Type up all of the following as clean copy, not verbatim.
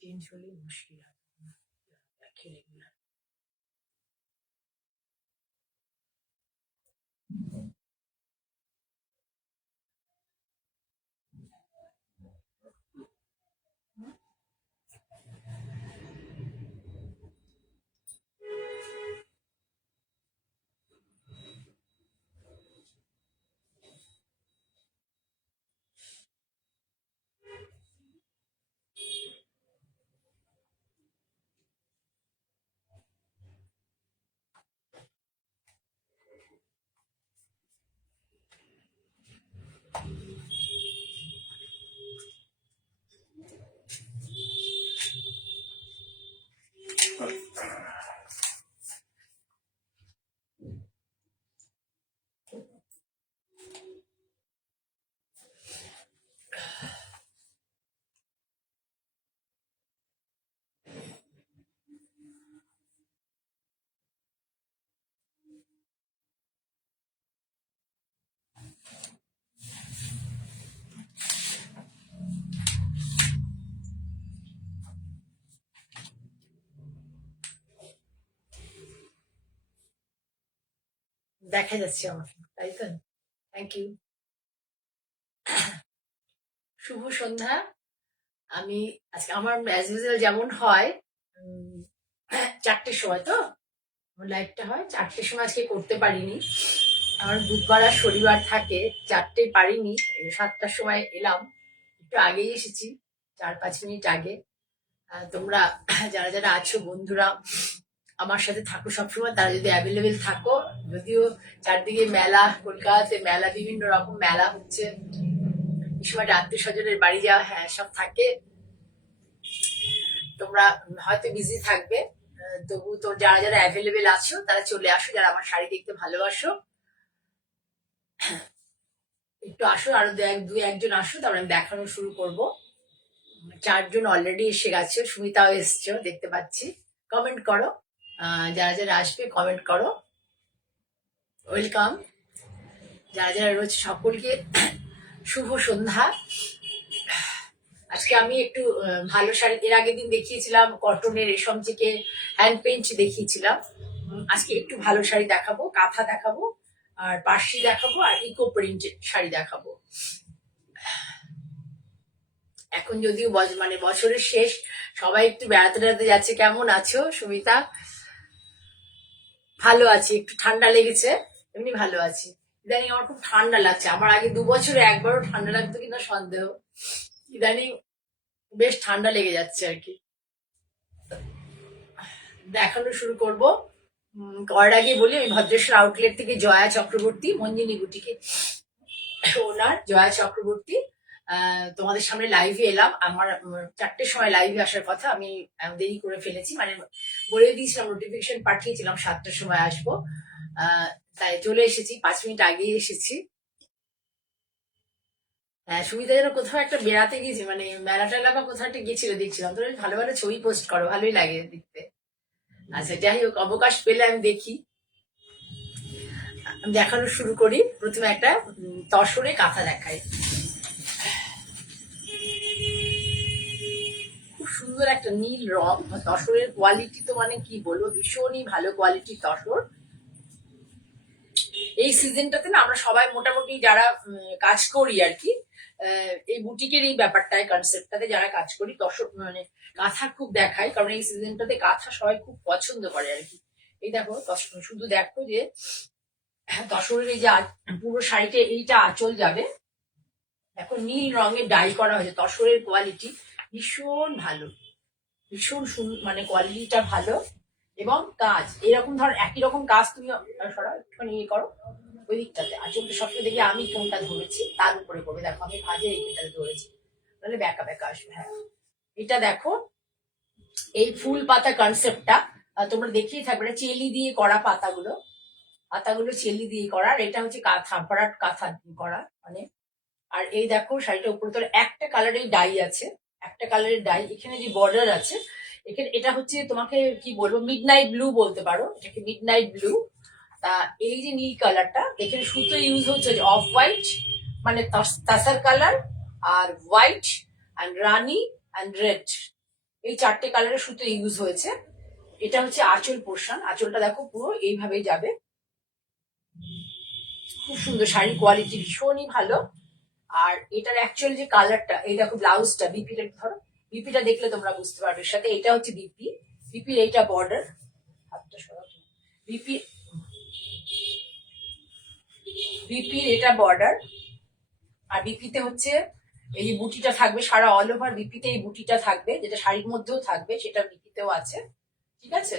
Change হলে মুশকিল হয় রেগুলার। দেখা যাচ্ছে আমার, তাই তো? Thank you. শুভ সন্ধ্যা। আমি আজকে আমার অ্যাজ ইউজুয়াল যেমন হয় 4টের সময় তো আমার লাইভটা হয়, 4টের সময় আজকে করতে পারিনি। আমার বুধবার আর শনিবার থাকে, 4টে পারিনি। 7টার সময় এলাম, একটু আগেই এসেছি, 4-5 মিনিট আগে। তোমরা যারা যারা আছো বন্ধুরা আমার সাথে থাকো সবসময়, তারা যদি অ্যাভেলেবেল থাকো। যদিও চারদিকে মেলা, কলকাতাতে মেলা, বিভিন্ন রকম মেলা হচ্ছে, এই সময় আত্মীয় স্বজনের বাড়ি যাওয়া, হ্যাঁ সব থাকে। তোমরা হয়তো বিজি থাকবে, তবু তো যারা যারা অ্যাভেলেবেল আছো তারা চলে আসো, যারা আমার শাড়ি দেখতে ভালোবাসো একটু আসো, আরো দু একজন আসো, তারপরে আমি দেখানো শুরু করব। 4জন অলরেডি এসে গেছে, সুমিতাও এসছো দেখতে পাচ্ছি। কমেন্ট করো, যারা যারা আসবে কমেন্ট করো, ওয়েলকাম। যারা যারা রয়েছে সকলকে শুভ সন্ধ্যা। আজকে আমি একটু ভালো শাড়ি, এর আগের দিন দেখিয়েছিলাম কটনের রেশম থেকে হ্যান্ড পেইন্ট দেখিয়েছিলাম। আজকে একটু ভালো শাড়ি দেখাবো, কাঁথা দেখাবো, আর পার্সি দেখাবো, আর ইকো প্রিন্টেড শাড়ি দেখাবো। এখন যদিও মানে বছরের শেষ, সবাই একটু বেড়াতে বেড়াতে যাচ্ছে। কেমন আছো সুমিতা? ভালো আছি, একটু ঠান্ডা লেগেছে, এমনি ভালো আছি। ইদানিং আমার খুব ঠান্ডা লাগছে, আমার আগে 2 বছরে একবারও ঠান্ডা লাগতো কিনা সন্দেহ। ইদানিং বেশ ঠান্ডা লেগে যাচ্ছে আর কি। দেখানো শুরু করব। করার আগে বলি, আমি ভদ্রেশ্বর আউটলেট থেকে জয়া চক্রবর্তী, মঞ্জিনী বুটিকে ওনার জয়া চক্রবর্তী, তোমাদের সামনে লাইভে এলাম। আমার 4টের সময় লাইভে আসার কথা, আমি দেরি করে ফেলেছি, মানে বলে দিয়েছিলাম, নোটিফিকেশন পাঠিয়েছিলাম 7টার সময় আসবো, তাই চলে এসেছি, 5 মিনিট আগে এসেছি। সুবিধা যেন কোথাও একটা বেড়াতে গেছি, মানে মেলা টেলা বা কোথাও একটা গেছিল দেখছিলাম, তো ভালো ভালো ছবি পোস্ট করো, ভালোই লাগে দেখতে। আচ্ছা যাই হোক, অবকাশ পেলে আমি দেখি। আমি দেখানো শুরু করি। প্রথমে একটা তসরে কাঁথা দেখাই, খুব সুন্দর একটা নীল রং। তসরের কোয়ালিটি তো মানে কি বলবো, ভীষণই ভালো কোয়ালিটির তসর। এই সিজনটাতে না আমরা সবাই মোটামুটি যারা কাজ করি আর কি, এই বুটিকের এই ব্যাপারটায় কনসেপ্টটাতে যারা কাজ করি তসর মানে কাঁথা খুব দেখায়, কারণ এই সিজনটাতে কাঁথা সবাই খুব পছন্দ করে আর কি। এই দেখো শুধু দেখো যে তসরের এই যে পুরো শাড়িতে এইটা আঁচল যাবে, এখন নীল রঙের ডাই করা হয়েছে। তসরের কোয়ালিটি ভীষণ ভালো, ভীষণ মানে কোয়ালিটিটা ভালো। এবং কাজ এরকম ধর একই রকম কাজ তুমি একটুখানি ইয়ে করো ওই দিকটাতে, আঁচলটা সবসময় দেখি আমি কোনটা ধরেছি তার উপরে করবে। দেখো আমি ভাজে এইটাতে ধরেছি, তাহলে ব্যাকা ব্যাকা আসবে। হ্যাঁ এটা দেখো এই ফুল পাতা কনসেপ্টটা তোমরা দেখেই থাকবে, চেলি দিয়ে করা পাতাগুলো, পাতাগুলো চেলি দিয়ে করা। আর এটা হচ্ছে কাঁথা ভরাট কাঁথা করা মানে। আর এই দেখো শাড়িটা উপরে তোর একটা কালারের ডাই আছে, একটা কালারের ডাই। এখানে যে বর্ডার আছে এখানে, এটা হচ্ছে তোমাকে কি বলবো মিডনাইট ব্লু বলতে পারো, এটাকে মিডনাইট ব্লু। তা এই যে নীল কালারটা এখানে সুতো ইউজ হচ্ছে অফ হোয়াইট মানে তাসার কালার, আর হোয়াইট অ্যান্ড রানি অ্যান্ড রেড, এই চারটে কালারের সুতো ইউজ হয়েছে। এটা হচ্ছে আঁচল পোর্শন, আঁচলটা দেখো পুরো এইভাবেই যাবে। খুব সুন্দর শাড়ির কোয়ালিটি ভীষণই ভালো। আর এটার অ্যাকচুয়াল যে কালারটা, এই দেখো ব্লাউজটা, বিপিটা ধরো, বিপিটা দেখলে তোমরা বুঝতে পারবে। এর সাথে এটা হচ্ছে বিপি, বিপির এইটা বর্ডার, হাতটা সরাও, বিপি বিপির এটা বর্ডার। আর বিপিতে হচ্ছে এই যে বুটিটা থাকবে সারা অল ওভার, বিপিতে এই বুটিটা থাকবে যেটা শাড়ির মধ্যেও থাকবে, সেটা বিপিতেও আছে, ঠিক আছে।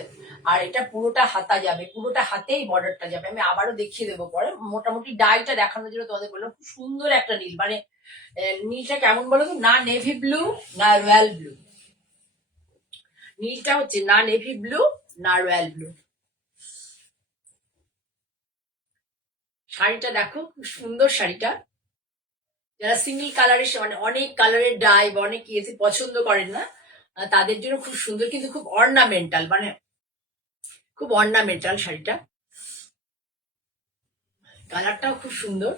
আর এটা পুরোটা হাতা যাবে, পুরোটা হাতেই বর্ডারটা যাবে। আমি আবারও দেখিয়ে দেবো পরে। মোটামুটি ডাইটা দেখানোর জন্য তোমাদের বললাম, খুব সুন্দর একটা নীল, মানে নীলটা কেমন বলো তো, না নেভি ব্লু না রয়্যাল ব্লু, নীলটা হচ্ছে না নেভি ব্লু না রয়্যাল ব্লু। শাড়িটা দেখো খুব সুন্দর শাড়িটা। যারা সিঙ্গেল কালারের মানে অনেক কালারের ডাই বা অনেক ইয়েতে পছন্দ করেন না, তাদের জন্য খুব সুন্দর, কিন্তু খুব অর্নামেন্টাল, মানে খুব অর্নামেন্টাল শাড়িটা। কালারটাও খুব সুন্দর।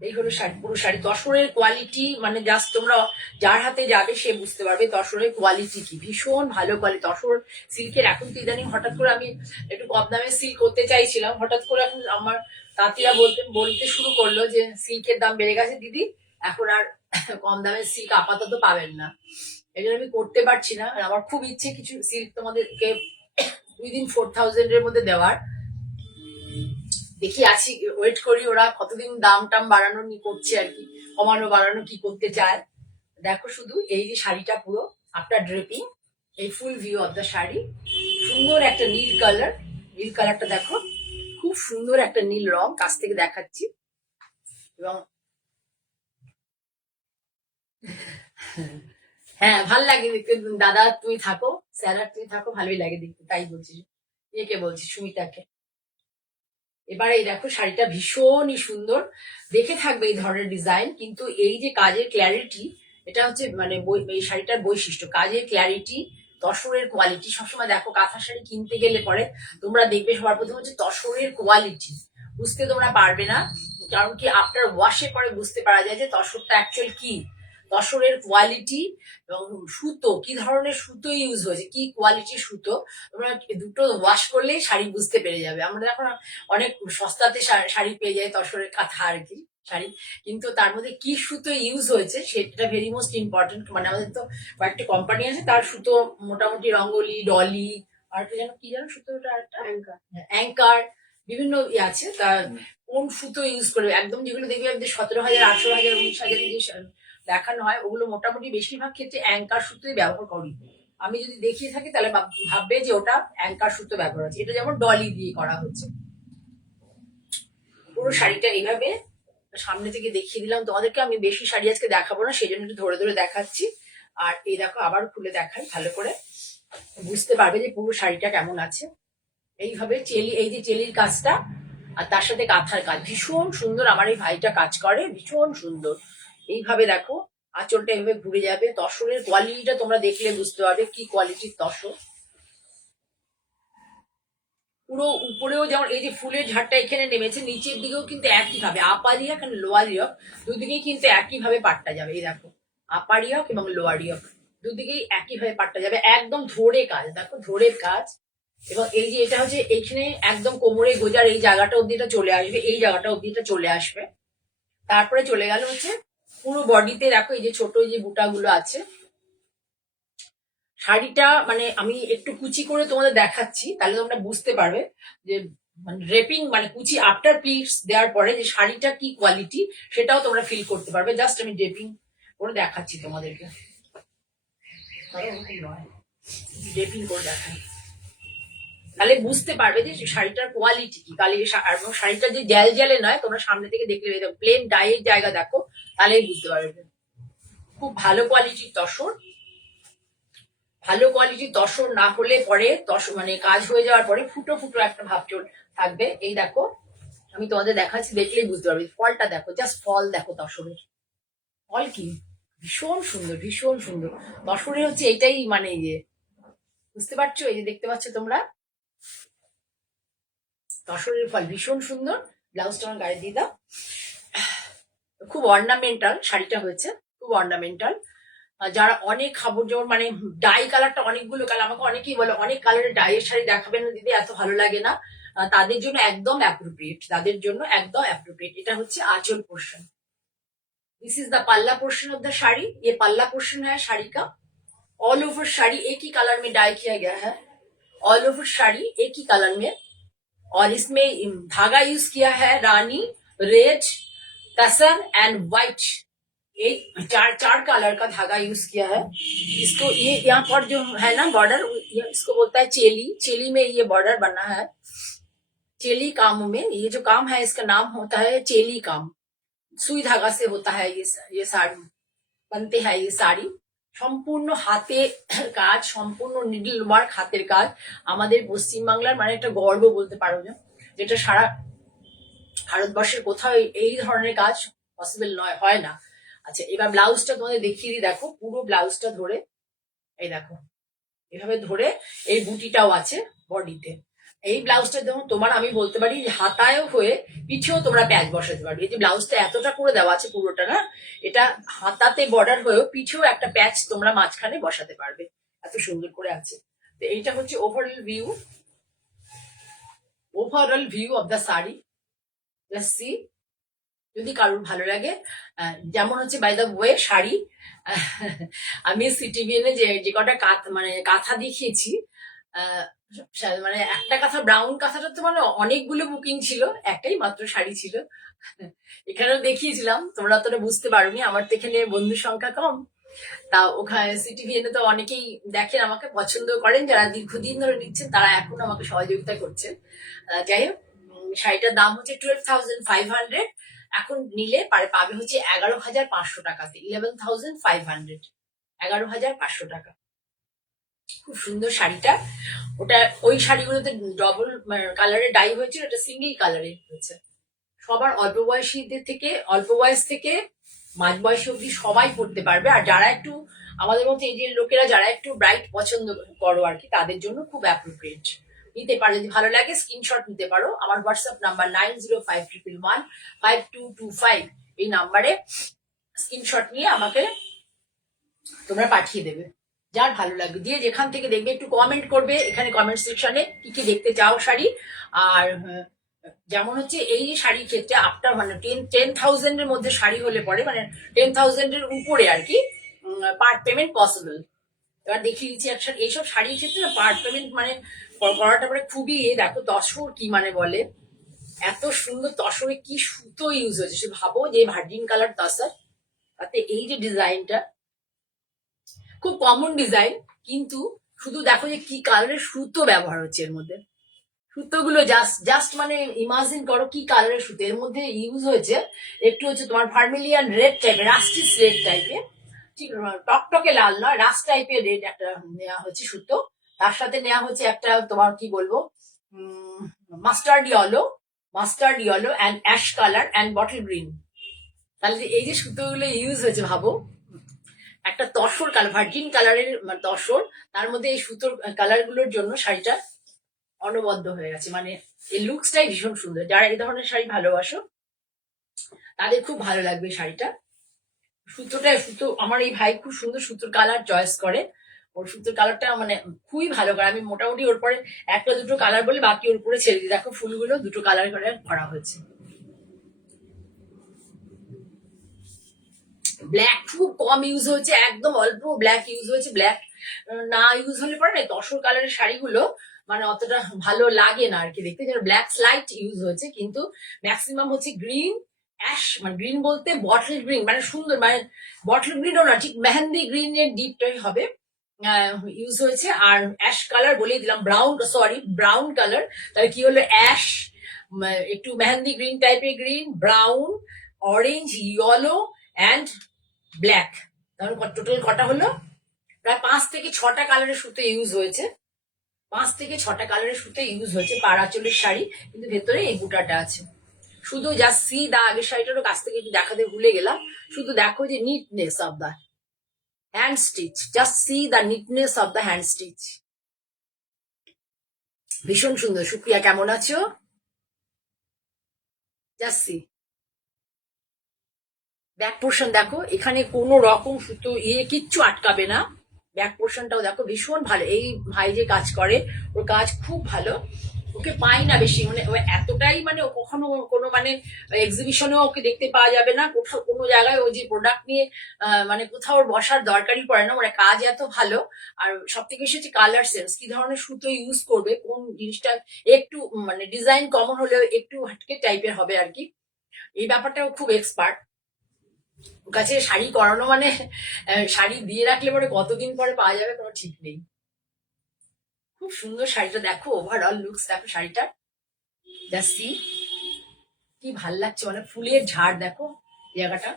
এই হলো শাড়ি, পুরো শাড়ি। তসরের কোয়ালিটি মানে জাস্ট তোমরা যার হাতে যাবে সে বুঝতে পারবে তসরের কোয়ালিটি কি, ভীষণ ভালো কোয়ালিটি। তসর সিল্কের এখন তো ইদানিং হঠাৎ করে আমি একটু কম দামে সিল্ক করতে চাইছিলাম, হঠাৎ করে এখন আমার তাঁতিরা বলতে শুরু করলো যে সিল্কের দাম বেড়ে গেছে দিদি, এখন আর কম দামের সিল্ক আপাতত পাবেন না। এই জন্য আমি করতে পারছি না। আমার খুব ইচ্ছে কিছু সিল্ক তোমাদেরকে উইদিন 4000 এর মধ্যে দেওয়ার। দেখি আছি, ওয়েট করি ওরা কতদিন দাম টাম বাড়ানো করছে আর কি, কমানো বাড়ানো কি করতে চায়। দেখো শুধু এই যে শাড়িটা পুরো আফটার ড্রেপিং, এই ফুল ভিউ অফ দ্য শাড়ি। সুন্দর একটা নীল কালার, নীল কালারটা দেখো খুব সুন্দর একটা নীল রং, কাছ থেকে দেখাচ্ছি। এবং হ্যাঁ ভাল লাগে দেখতে। দাদা তুমি থাকো, স্যার তুমি থাকো, ভালোই লাগে দেখতে, তাই বলছি। একে বলছি সুমিতাকে। এবারে এই দেখো শাড়িটা ভীষণই সুন্দর, দেখে থাকবে এই ধরনের ডিজাইন, কিন্তু এই যে কাজের ক্ল্যারিটি, এটা হচ্ছে মানে এই শাড়িটার বৈশিষ্ট্য, কাজের ক্ল্যারিটি, তসরের কোয়ালিটি। সবসময় দেখো কাঁথা শাড়ি কিনতে গেলে পরে তোমরা দেখবে সবার প্রথম হচ্ছে তসরের কোয়ালিটি, বুঝতে তোমরা পারবে না, কারণ কি আফটার ওয়াশে পরে বুঝতে পারা যায় যে তসরটা অ্যাকচুয়াল কি, তসরের কোয়ালিটি এবং সুতো কি ধরনের সুতো ইউজ হয়েছে, কি কোয়ালিটির সুতো, তোমরা দুটো ওয়াশ করলেই শাড়ি বুঝতে পেরে যাবে। আমরা এখন অনেক সস্তাতে শাড়ি পেয়ে যায় তসরের কাঁথা আর কি শাড়ি, কিন্তু তার মধ্যে কি সুতো ইউজ হয়েছে সেটা ভেরি মোস্ট ইম্পর্টেন্ট। মানে আমাদের তো কয়েকটা কোম্পানি আছে, তার সুতো মোটামুটি রঙ্গোলি, ডলি, আর কি জানো সুতোটা একটা অ্যাঙ্কার, বিভিন্ন ইয়ে আছে। তার কোন সুতো ইউজ করবে, একদম যেগুলো দেখবে 17,000 18,000 19,000 দেখানো হয়, ওগুলো মোটামুটি বেশিরভাগ ক্ষেত্রে অ্যাঙ্কার সুতোই ব্যবহার করি। আমি যদি দেখিয়ে থাকি তাহলে ভাববে যে ওটা অ্যাঙ্কার সুতো ব্যবহার হচ্ছে। এটা যেমন ডলি দিয়ে করা হচ্ছে। পুরো শাড়িটা এইভাবে সামনে থেকে দেখিয়ে দিলাম তোমাদেরকে। আমি বেশি শাড়ি আজকে দেখাবো না, সেই জন্য একটু ধরে ধরে দেখাচ্ছি। আর এই দেখো আবার খুলে দেখাই, ভালো করে বুঝতে পারবে যে পুরো শাড়িটা কেমন আছে। এইভাবে এই যে চেলির কাজটা, আর তার সাথে কাঁথার কাজ ভীষণ সুন্দর। আমার এই ভাইটা কাজ করে ভীষণ সুন্দর। এইভাবে দেখো আঁচলটা এভাবে ঘুরে যাবে। তসরের কোয়ালিটিটা তোমরা দেখলে বুঝতে পারবে কি কোয়ালিটির তসর। পুরো উপরেও যেমন এই যে ফুলের ঝাড়টা এখানে নেমেছে, নিচের দিকেও কিন্তু একই ভাবে আপার ইয়ক আর লোয়ার ইয়ক দুদিকেই কিন্তু একই ভাবে পাটটা যাবে। এই দেখো আপার ইয়ক এবং লোয়ার ইয়ক দুদিকেই একইভাবে পাটটা যাবে, একদম ধরে কাজ, দেখো ধরে কাজ। এবং এই যে এটা হচ্ছে এইখানে একদম কোমরে গোজার এই জায়গাটা অব্দি এটা চলে আসবে, এই জায়গাটা অব্দি এটা চলে আসবে। তারপরে চলে গেল হচ্ছে পুরো বডিতে, দেখো এই যে ছোট যে বুটাগুলো আছে। শাড়িটা মানে আমি একটু কুচি করে তোমাদের দেখাচ্ছি, তাহলে তোমরা বুঝতে পারবে যে মানে ড্রেপিং মানে কুচি আফটার প্লিটস দেওয়ার পরে যে শাড়িটা কি কোয়ালিটি সেটাও তোমরা ফিল করতে পারবে। জাস্ট আমি ড্রেপিং করে দেখাচ্ছি তোমাদেরকে, ড্রেপিং করে দেখাই, তাহলে বুঝতে পারবে যে শাড়িটার কোয়ালিটি কি। তাহলে শাড়িটা যে জ্যাল জ্যালে নয়, তোমরা সামনে থেকে দেখলে প্লেন ডাইয়ের জায়গা দেখো, তাহলেই বুঝতে পারবে। খুব ভালো কোয়ালিটির তসর, ভালো কোয়ালিটির তসর না হলে পরে তসর মানে কাজ হয়ে যাওয়ার পরে ফুটো ফুটো একটা ভাব থাকবে। এই দেখো আমি তোমাদের দেখাচ্ছি, দেখলেই বুঝতে পারবে। ফলটা দেখো, জাস্ট ফল দেখো তসরের, ফল কি ভীষণ সুন্দর, ভীষণ সুন্দর। তসরের হচ্ছে এটাই মানে ইয়ে, বুঝতে পারছো? এই যে দেখতে পাচ্ছ তোমরা, তসরের ফল ভীষণ সুন্দর। ব্লাউজটা আমার গায়ে দিয়ে দাও। খুব অর্নামেন্টাল শাড়িটা হয়েছে, খুব অর্নামেন্টাল। যারা অনেক খাবার যেমন মানে ডাই কালারটা অনেকগুলো কালার, আমাকে অনেকেই বলে অনেক কালারের ডাইয়ের শাড়ি দেখাবেন না দিদি, এত ভালো লাগে না। তাদের জন্য একদম অ্যাপ্রোপ্রিয়েট, তাদের জন্য একদম অ্যাপ্রোপ্রিয়েট। এটা হচ্ছে आंचल पोर्शन, दिस इज द पल्ला पोर्शन ऑफ द साड़ी। ये पल्ला पोर्शन है साड़ी का। ऑल ओवर साड़ी एक ही कलर में डाई किया गया है, ऑल ओवर साड़ी एक ही कलर में। और इसमें धागा यूज किया है रानी, रेड, तसर एंड व्हाइट। एक चार चार कलर का धागा यूज किया है। इसको ये यहाँ पर जो है ना बॉर्डर, इसको बोलता है चेली। चेली में ये बॉर्डर बना है। चेली काम में ये जो काम है इसका नाम होता है चेली काम। सुई धागा से होता है ये साड़ी बनते हैं। ये साड़ी সম্পূর্ণ হাতে কাজ, সম্পূর্ণ নিডল ওয়ার্ক, হাতের কাজ। আমাদের পশ্চিমবাংলার মানে একটা গর্ব বলতে পারো, যেটা সারা ভারতবর্ষের কোথাও এই ধরনের কাজ পসিবল নয়, হয় না। আচ্ছা এবার ব্লাউজটা তোমাদের দেখিয়ে দিই, দেখো পুরো ব্লাউজটা ধরে, এই দেখো এভাবে ধরে এই বুটিটাও আছে বডিতে। এই ব্লাউজটা যেমন তোমার আমি বলতে পারি যে হাতায়ও হয়ে পিছেও তোমরা প্যাচ বসাতে পারবে। এই যে ব্লাউজটা এতটা করে দেওয়া আছে পুরোটা না, এটা হাতাতে বর্ডার হয়েও পিছেও একটা প্যাচ তোমরা মাঝখানে বসাতে পারবে, এত সুন্দর করে আছে। তো এইটা হচ্ছে overall view of the sari. Let's see, যদি কারোর ভালো লাগে। যেমন হচ্ছে বাই দ্য ওয়ে শাড়ি, আমি সিটিভিএনে যে কটা মানে কাঁথা দেখিয়েছি, মানে একটা কাঁথা ব্রাউন কাঁথাটা তো মানে অনেকগুলো বুকিং ছিল, একটাই মাত্র শাড়ি ছিল। এখানেও দেখিয়েছিলাম, তোমরা তো বুঝতে পারোনি, আমার তো এখানে বন্ধুর সংখ্যা কম। তা ওখানে সিটিভিএনে তো অনেকেই দেখেন, আমাকে পছন্দ করেন, যারা দীর্ঘদিন ধরে নিচ্ছেন তারা এখন আমাকে সহযোগিতা করছেন। যাই হোক, শাড়িটার দাম হচ্ছে 12,500। এখন নিলে পাবে হচ্ছে 11,500 টাকাতে, 11,500, 11,500 টাকা। খুব সুন্দর শাড়িটা। ওটা ওই শাড়িগুলোতে ডবল কালারের ডাই হয়েছিল, ওটা সিঙ্গেল কালারের হয়েছে। সবার অল্প বয়সীদের থেকে অল্প বয়স থেকে মাঝ বয়সী অব্দি সবাই পড়তে পারবে। আর যারা একটু আমাদের মধ্যে এই যে লোকেরা যারা একটু ব্রাইট পছন্দ করো আর কি, তাদের জন্য খুব অ্যাপ্রোপ্রিয়েট। নিতে পারো, যদি ভালো লাগে স্ক্রিনশট নিতে পারো। আমার হোয়াটসঅ্যাপ নাম্বার 9051115225, এই নাম্বারে স্ক্রিনশট নিয়ে আমাকে তোমরা পাঠিয়ে দেবে। যার ভালো লাগবে দিয়ে যেখান থেকে দেখবে একটু কমেন্ট করবে এখানে কমেন্ট সেকশনে কি কি দেখতে চাও শাড়ি। আর যেমন হচ্ছে এই শাড়ির ক্ষেত্রে আফটার মানে 10,000 এর মধ্যে শাড়ি হলে পরে মানে 10,000 এর উপরে আর কি পার্ট পেমেন্ট পসিবল। এবার দেখিয়ে দিচ্ছি একসাথে এইসব শাড়ির ক্ষেত্রে না পার্ট পেমেন্ট মানে করাটা পরে খুবই, দেখো তসর কি মানে বলে, এত সুন্দর তসরে কি সুতো ইউজ হয়েছে সে ভাবো, যে ভার্জিন কালার তসর, তাতে এই যে ডিজাইনটা খুব কমন ডিজাইন, কিন্তু শুধু দেখো যে কি কালারের সুতো ব্যবহার হচ্ছে এর মধ্যে। সুতোগুলো জাস্ট মানে ইমাজিন করো কি কালারের সুতো এর মধ্যে ইউজ হয়েছে। একটু হচ্ছে তোমার ভার্মিলিয়ান রেড টাইপের, রাস্টিস রেড টাইপের, ঠিক টকটকে লাল নয়, রাস্ট টাইপের রেড একটা নেওয়া হয়েছে সুতো। তার সাথে নেওয়া হচ্ছে একটা তোমার কি বলবো mustard yellow and ash colour and bottle green. তাহলে এই যে সুতোগুলো ইউজ হয়েছে ভাবো, একটা তসর কালার ভার্জিন কালারের তসর, তার মধ্যে এই সুতোর কালার গুলোর জন্য শাড়িটা অনবদ্য হয়ে গেছে। মানে এই লুকসটাই ভীষণ সুন্দর। যারা এই ধরনের শাড়ি ভালোবাসো তাদের খুব ভালো লাগবে শাড়িটা, সুতো আমার এই ভাই খুব সুন্দর সুতোর কালার চয়েস করে। ওর সুতোর কালারটা মানে খুবই ভালো করে। আমি মোটামুটি ওর পরে একটা দুটো কালার বলে বাকি ওর উপরে ছেড়ে দিই। দেখো ফুলগুলো দুটো কালার করে করা হয়েছে। ব্ল্যাক খুব কম ইউজ হয়েছে, একদম অল্প ব্ল্যাক ইউজ হয়েছে। ব্ল্যাক না ইউজ হলে পরে না তসর কালারের শাড়িগুলো মানে অতটা ভালো লাগে না আর কি দেখতে। যেন ব্ল্যাক স্লাইট ইউজ হয়েছে, কিন্তু ম্যাক্সিমাম হচ্ছে গ্রিন অ্যাশ, মানে গ্রিন বলতে বটল গ্রিন, মানে সুন্দর, মানে বটল গ্রিনও না, ঠিক মেহেন্দি গ্রিনের ডিপটাই হবে ইউজ হয়েছে। আর অ্যাশ কালার বলেই দিলাম, ব্রাউন, সরি ব্রাউন কালার। তাহলে কি হলো, অ্যাশ, একটু মেহেন্দি গ্রিন টাইপের green, brown, orange, yellow and black. তাহলে টোটাল কটা হলো, প্রায় 5 থেকে 6টা কালারের সুতো ইউজ হয়েছে। 5 থেকে 6টা কালারের সুতো ইউজ হয়েছে পাড় আঁচলের শাড়ি, কিন্তু ভেতরে এই বুটাটা আছে। শুধু জাস্ট সি দা, আগের শাড়িটারও কাছ থেকে একটু দেখাতে ভুলে গেলাম। শুধু দেখো যে neatness of the hand stitch, just see the neatness of the hand stitch. ভীষণ সুন্দর। সুপ্রিয়া কেমন আছো? জাস্ট সি ব্যাক পোর্শন দেখো, এখানে কোনো রকম সুতো কিচ্ছু আটকাবে না। ব্যাক পোর্শনটাও দেখো ভীষণ ভালো। এই ভাই যে কাজ করে ওর কাজ খুব ভালো। ওকে পাই না বেশি, মানে ও এতটাই মানে ও কখনো কোনো মানে এক্সিবিশনেও ওকে দেখতে পাওয়া যাবে না, কোথাও কোনো জায়গায় ও যে প্রোডাক্ট নিয়ে মানে কোথাও ওর বসার দরকারই পড়ে না। ওর কাজ এত ভালো। আর সব থেকে বেশি হচ্ছে কালার সেন্স, কি ধরনের সুতো ইউজ করবে, কোন জিনিসটা একটু মানে ডিজাইন কমন হলেও একটু হাটকে টাইপের হবে আর কি, এই ব্যাপারটাও খুব এক্সপার্ট। ওর কাছে শাড়ি করানো মানে শাড়ি দিয়ে রাখলে পরে কতদিন পরে পাওয়া যাবে কোনো ঠিক নেই। খুব সুন্দর শাড়িটা দেখো, ওভারঅল লুকস দেখো শাড়িটা, জাস্ট কি ভাল লাগছে, মানে ফুলের ঝাড় দেখো জায়গাটা,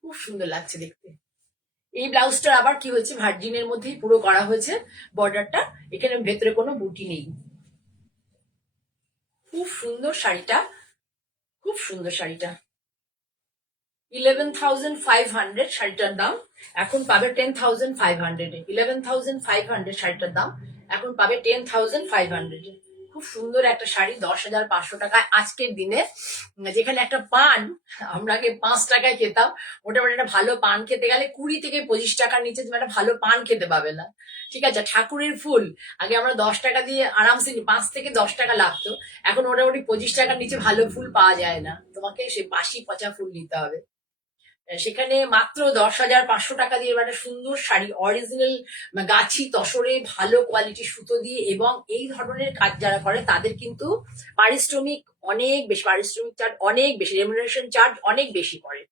খুব সুন্দর লাগছে দেখতে। এই ব্লাউজটা আবার কি হয়েছে, ভার্জিনের মধ্যেই পুরো করা হয়েছে বর্ডারটা, এখানে ভেতরে কোনো বুটি নেই। খুব সুন্দর শাড়িটা, খুব সুন্দর শাড়িটা। 11,500 শাড়িটার দাম, এখন পাবে 10,500 এ। 11,500 শাড়িটার দাম, এখন পাবে 10,500 এ। খুব সুন্দর একটা শাড়ি, 10,500 টাকায় আজকের দিনে। যেখানে একটা পান আমরা আগে 5 টাকায় খেতাম, মোটামুটি একটা ভালো পান খেতে গেলে 20 থেকে 25 টাকার নিচে তুমি একটা ভালো পান খেতে পাবে না। ঠিক আছে, ঠাকুরের ফুল আগে আমরা 10 টাকা দিয়ে আরামসে 5 থেকে 10 টাকা লাগতো, এখন মোটামুটি 25 টাকার নিচে ভালো ফুল পাওয়া যায় না, তোমাকে সে বাসি পচা ফুল নিতে হবে। সেখানে মাত্র 10,500 টাকা দিয়ে একটা সুন্দর শাড়ি, অরিজিনাল গাছি তসরে ভালো কোয়ালিটির সুতো দিয়ে, এবং এই ধরনের কাজ যারা করে তাদের কিন্তু পারিশ্রমিক অনেক বেশি, পারিশ্রমিক চার্জ অনেক বেশি, রেমুনারেশন চার্জ অনেক বেশি পড়ে।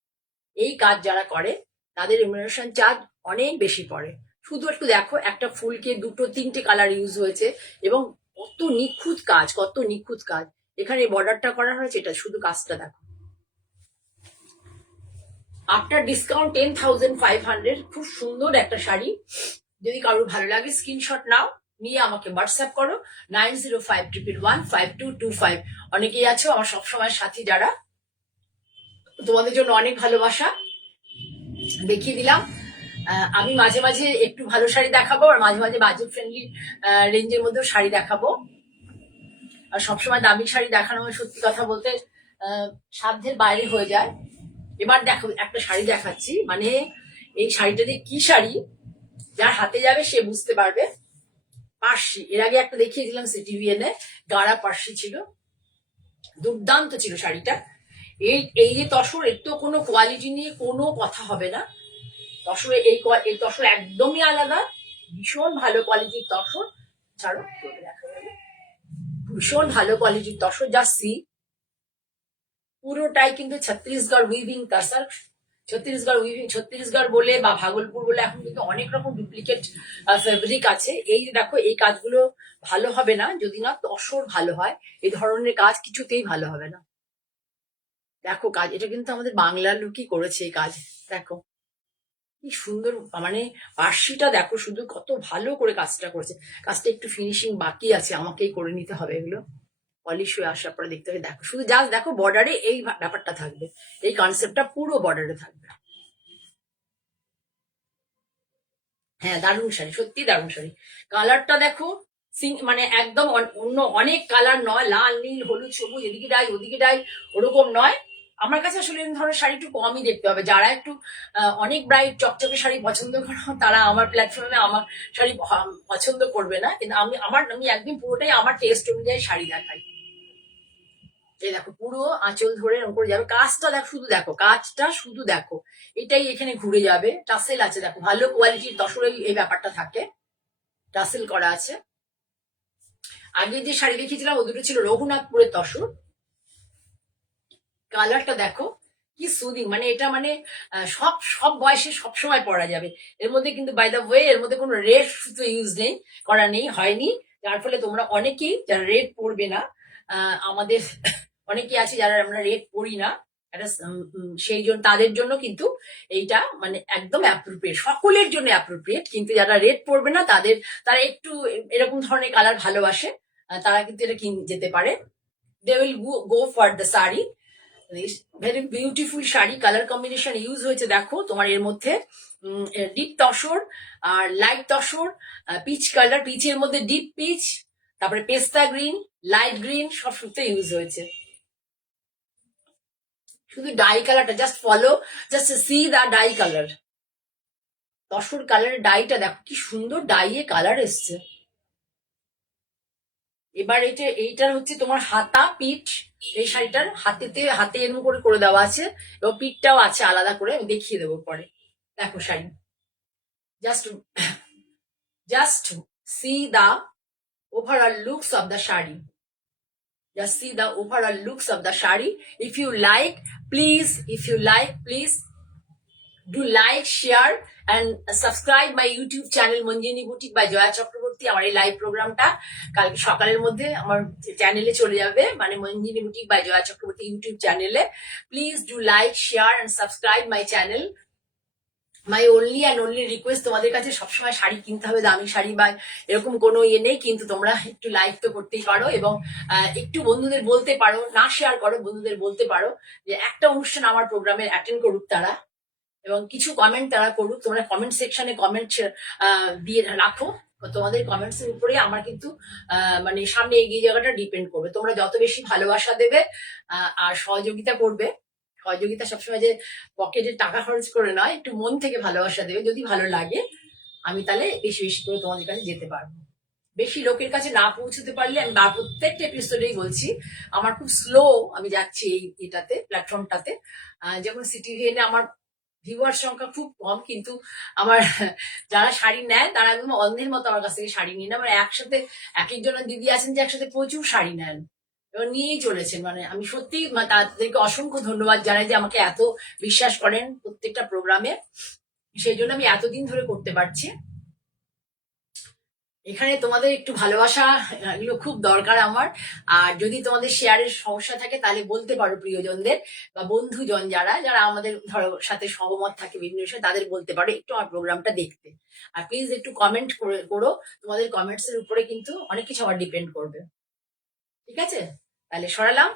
এই কাজ যারা করে তাদের রেমুনারেশন চার্জ অনেক বেশি পড়ে। শুধু একটু দেখো, একটা ফুলকে 2-3টে কালার ইউজ হয়েছে, এবং কত নিখুঁত কাজ, কত নিখুঁত কাজ। এখানে বর্ডারটা করা হয়েছে, এটা শুধু কাজটা দেখো। আফটার ডিসকাউন্ট 10,500, খুব সুন্দর একটা শাড়ি। যদি কারোর ভালো লাগে স্ক্রিনশট নাও, নিয়ে আমাকে হোয়াটসঅ্যাপ করো 9051115225। অনেকেই আছো আমার সবসময় সাথী যারা, তোমাদের জন্য অনেক ভালোবাসা। দেখিয়ে দিলাম। আমি মাঝে মাঝে একটু ভালো শাড়ি দেখাবো, আর মাঝে মাঝে বাজেট ফ্রেন্ডলি রেঞ্জের মধ্যেও শাড়ি দেখাবো। আর সবসময় দামি শাড়ি দেখানো সত্যি কথা বলতে সাধ্যের বাইরে হয়ে যায়। এবার দেখো একটা শাড়ি দেখাচ্ছি, মানে এই শাড়িটা দিয়ে কি শাড়ি, যার হাতে যাবে সে বুঝতে পারবে। পার্সি, এর আগে একটা দেখিয়ে দিলাম সিটিভিএন এ, গাড়া পার্সি ছিল, দুর্দান্ত ছিল শাড়িটা। এই যে তসর, এর তো কোনো কোয়ালিটি নিয়ে কোনো কথা হবে না। তসরে এই তসর একদমই আলাদা, ভীষণ ভালো কোয়ালিটির তসর। ছাড়ো, দেখা যাবে, ভীষণ ভালো কোয়ালিটির তসর, যা সি পুরোটাই কিন্তু ছত্তিশগড় উইভিং তাসার। ছত্তিশগড় উইভিং, ছত্তিশগড় বলে বা ভাগলপুর বলে এখন কিন্তু অনেক রকম ডুপ্লিকেট ফেব্রিক আছে। এই যে দেখো, এই কাজগুলো ভালো হবে না যদি না তসর ভালো হয়। এই ধরনের কাজ কিছুতেই ভালো হবে না। দেখো কাজ, এটা কিন্তু আমাদের বাংলার লোকই করেছে এই কাজ। দেখো কি সুন্দর, মানে পার্সিটা দেখো শুধু কত ভালো করে কাজটা করেছে। কাজটা একটু ফিনিশিং বাকি আছে, আমাকেই করে নিতে হবে এগুলো, পলিশ হয়ে আসার পরে দেখতে হবে। দেখো শুধু জাস্ট দেখো, বর্ডারে এই ব্যাপারটা থাকবে, এই কনসেপ্টটা পুরো বর্ডারে থাকবে। হ্যাঁ, দারুণ শাড়ি, সত্যি দারুণ শাড়ি। কালারটা দেখো, মানে একদম অন্য অনেক কালার নয়, লাল নীল হলুদ সবুজ, এদিকে ডাই ওদিকে ডাই, ওরকম নয়। আমার কাছে আসলে এই ধরনের শাড়ি একটু কমই দেখতে হবে। যারা একটু অনেক ব্রাইট চকচকে শাড়ি পছন্দ করো তারা আমার প্ল্যাটফর্মে আমার শাড়ি পছন্দ করবে না, কিন্তু আমি একদম পুরোটাই আমার টেস্ট অনুযায়ী শাড়ি দেখাই। এই দেখো পুরো আঁচল ধরে এরকম করে যাবে, কাজটা দেখো, শুধু দেখো কাজটা, শুধু দেখো এটাই এখানে ঘুরে যাবে। টাসেল আছে দেখো, ভালো কোয়ালিটির তসরের এই ব্যাপারটা থাকে, টাসেল করা আছে। আগে যে শাড়ি দেখিয়েছিলাম ও দুটো ছিল রঘুনাথপুরের তসর। কালারটা দেখো কি সুদিং, মানে এটা মানে সব সব বয়সে সব সময় পরা যাবে। এর মধ্যে কিন্তু বাই দা ওয়ে এর মধ্যে কোনো রেড সুতো ইউজ নেই, করা নেই, হয়নি। যার ফলে তোমরা অনেকেই যারা রেড পরবে না, আমাদের অনেকেই আছে যারা আমরা রেড পরি না, এটা সেই জন্য তাদের জন্য কিন্তু এইটা মানে একদম অ্যাপ্রোপ্রিয়েট, সকলের জন্য অ্যাপ্রোপ্রিয়েট। কিন্তু যারা রেড পরবে না তারা একটু এরকম ধরনের কালার ভালোবাসে, তারা কিন্তু এটা যেতে পারে। They will go for the sari. Very beautiful sari, colour combination use হয়েছে দেখো তোমার এর মধ্যে ডিপ তসর আর লাইট তসর, পিচ কালার, পিচের মধ্যে ডিপ পিচ, তারপরে পেস্তা গ্রিন, লাইট গ্রিন, সব সুতো ইউজ হয়েছে। শুধু ডাই কালারটা জাস্ট ফলো, জাস্ট সি দা ডাই কালার, তসর কালারের ডাইটা দেখো কি সুন্দর ডাইয়ে কালার এসছে। এবার এইটার হচ্ছে তোমার হাতা পিঠ, এই শাড়িটার হাতে এরকম করে করে দেওয়া আছে এবং পিঠটাও আছে আলাদা করে, আমি দেখিয়ে দেবো পরে। দেখো sari just just see the overall looks of the sari, just see the overall looks of the shari. If you like, please do like, share and subscribe my YouTube channel Manjini Boutique by Joya Chakraborty। আমার এই live প্রোগ্রামটা কালকে সকালের মধ্যে আমার চ্যানেলে চলে যাবে, মানে Manjini boutique by Joya Chakraborty YouTube চ্যানেলে। Please do like, share and subscribe my channel. My only and only request, তোমাদের কাছে সবসময় শাড়ি কিনতে হবে দামি শাড়ি বা এরকম কোনো ইয়ে নেই, কিন্তু তোমরা একটু লাইক তো করতেই পারো এবং একটু বন্ধুদের বলতে পারো, না শেয়ার করো বন্ধুদের বলতে পারো যে একটা অনুষ্ঠান আমার প্রোগ্রামে অ্যাটেন্ড করুক তারা, এবং কিছু কমেন্ট তারা করুক। তোমরা কমেন্ট সেকশনে কমেন্ট দিয়ে রাখো, তোমাদের কমেন্টস এর উপরে আমার কিন্তু মানে সামনে এগিয়ে যাওয়াটা ডিপেন্ড করবে। তোমরা যত বেশি ভালোবাসা দেবে আর সহযোগিতা করবে, সহযোগিতা সবসময় যে পকেটে টাকা খরচ করে নয়, একটু মন থেকে ভালোবাসা দেবে, যদি ভালো লাগে আমি তাহলে বেশি বেশি করে তোমাদের কাছে যেতে পারবো। বেশি লোকের কাছে না পৌঁছতে পারলে, আমি প্রত্যেকটা এপিসোডেই বলছি আমার খুব স্লো আমি যাচ্ছি এই এটাতে প্ল্যাটফর্মটাতে। যেমন সিটিভিএনে আমার ভিউয়ার সংখ্যা খুব কম, কিন্তু আমার যারা শাড়ি নেয় তারা একদম অন্ধের মতো আমার কাছ থেকে শাড়ি নিয়ে নেয়। মানে একসাথে এক একজনের দিদি আছেন যে একসাথে প্রচুর শাড়ি নেন এবং নিয়েই চলেছেন। মানে আমি সত্যি তাদেরকে অসংখ্য ধন্যবাদ জানাই যে আমাকে এত বিশ্বাস করেন প্রত্যেকটা প্রোগ্রামে, সেই জন্য আমি এতদিন ধরে করতে পারছি। এখানে তোমাদের একটু ভালোবাসা এগুলো খুব দরকার আমার। আর যদি তোমাদের শেয়ারের সমস্যা থাকে তাহলে বলতে পারো প্রিয়জনদের বা বন্ধুজন যারা যারা আমাদের ধরো সাথে সহমত থাকে বিভিন্ন বিষয়ে, তাদের বলতে পারো একটু আমার প্রোগ্রামটা দেখতে। আর প্লিজ একটু কমেন্ট করো, তোমাদের কমেন্টস এর উপরে কিন্তু অনেক কিছু আমার ডিপেন্ড করবে। ঠিক আছে, তাহলে সরালাম।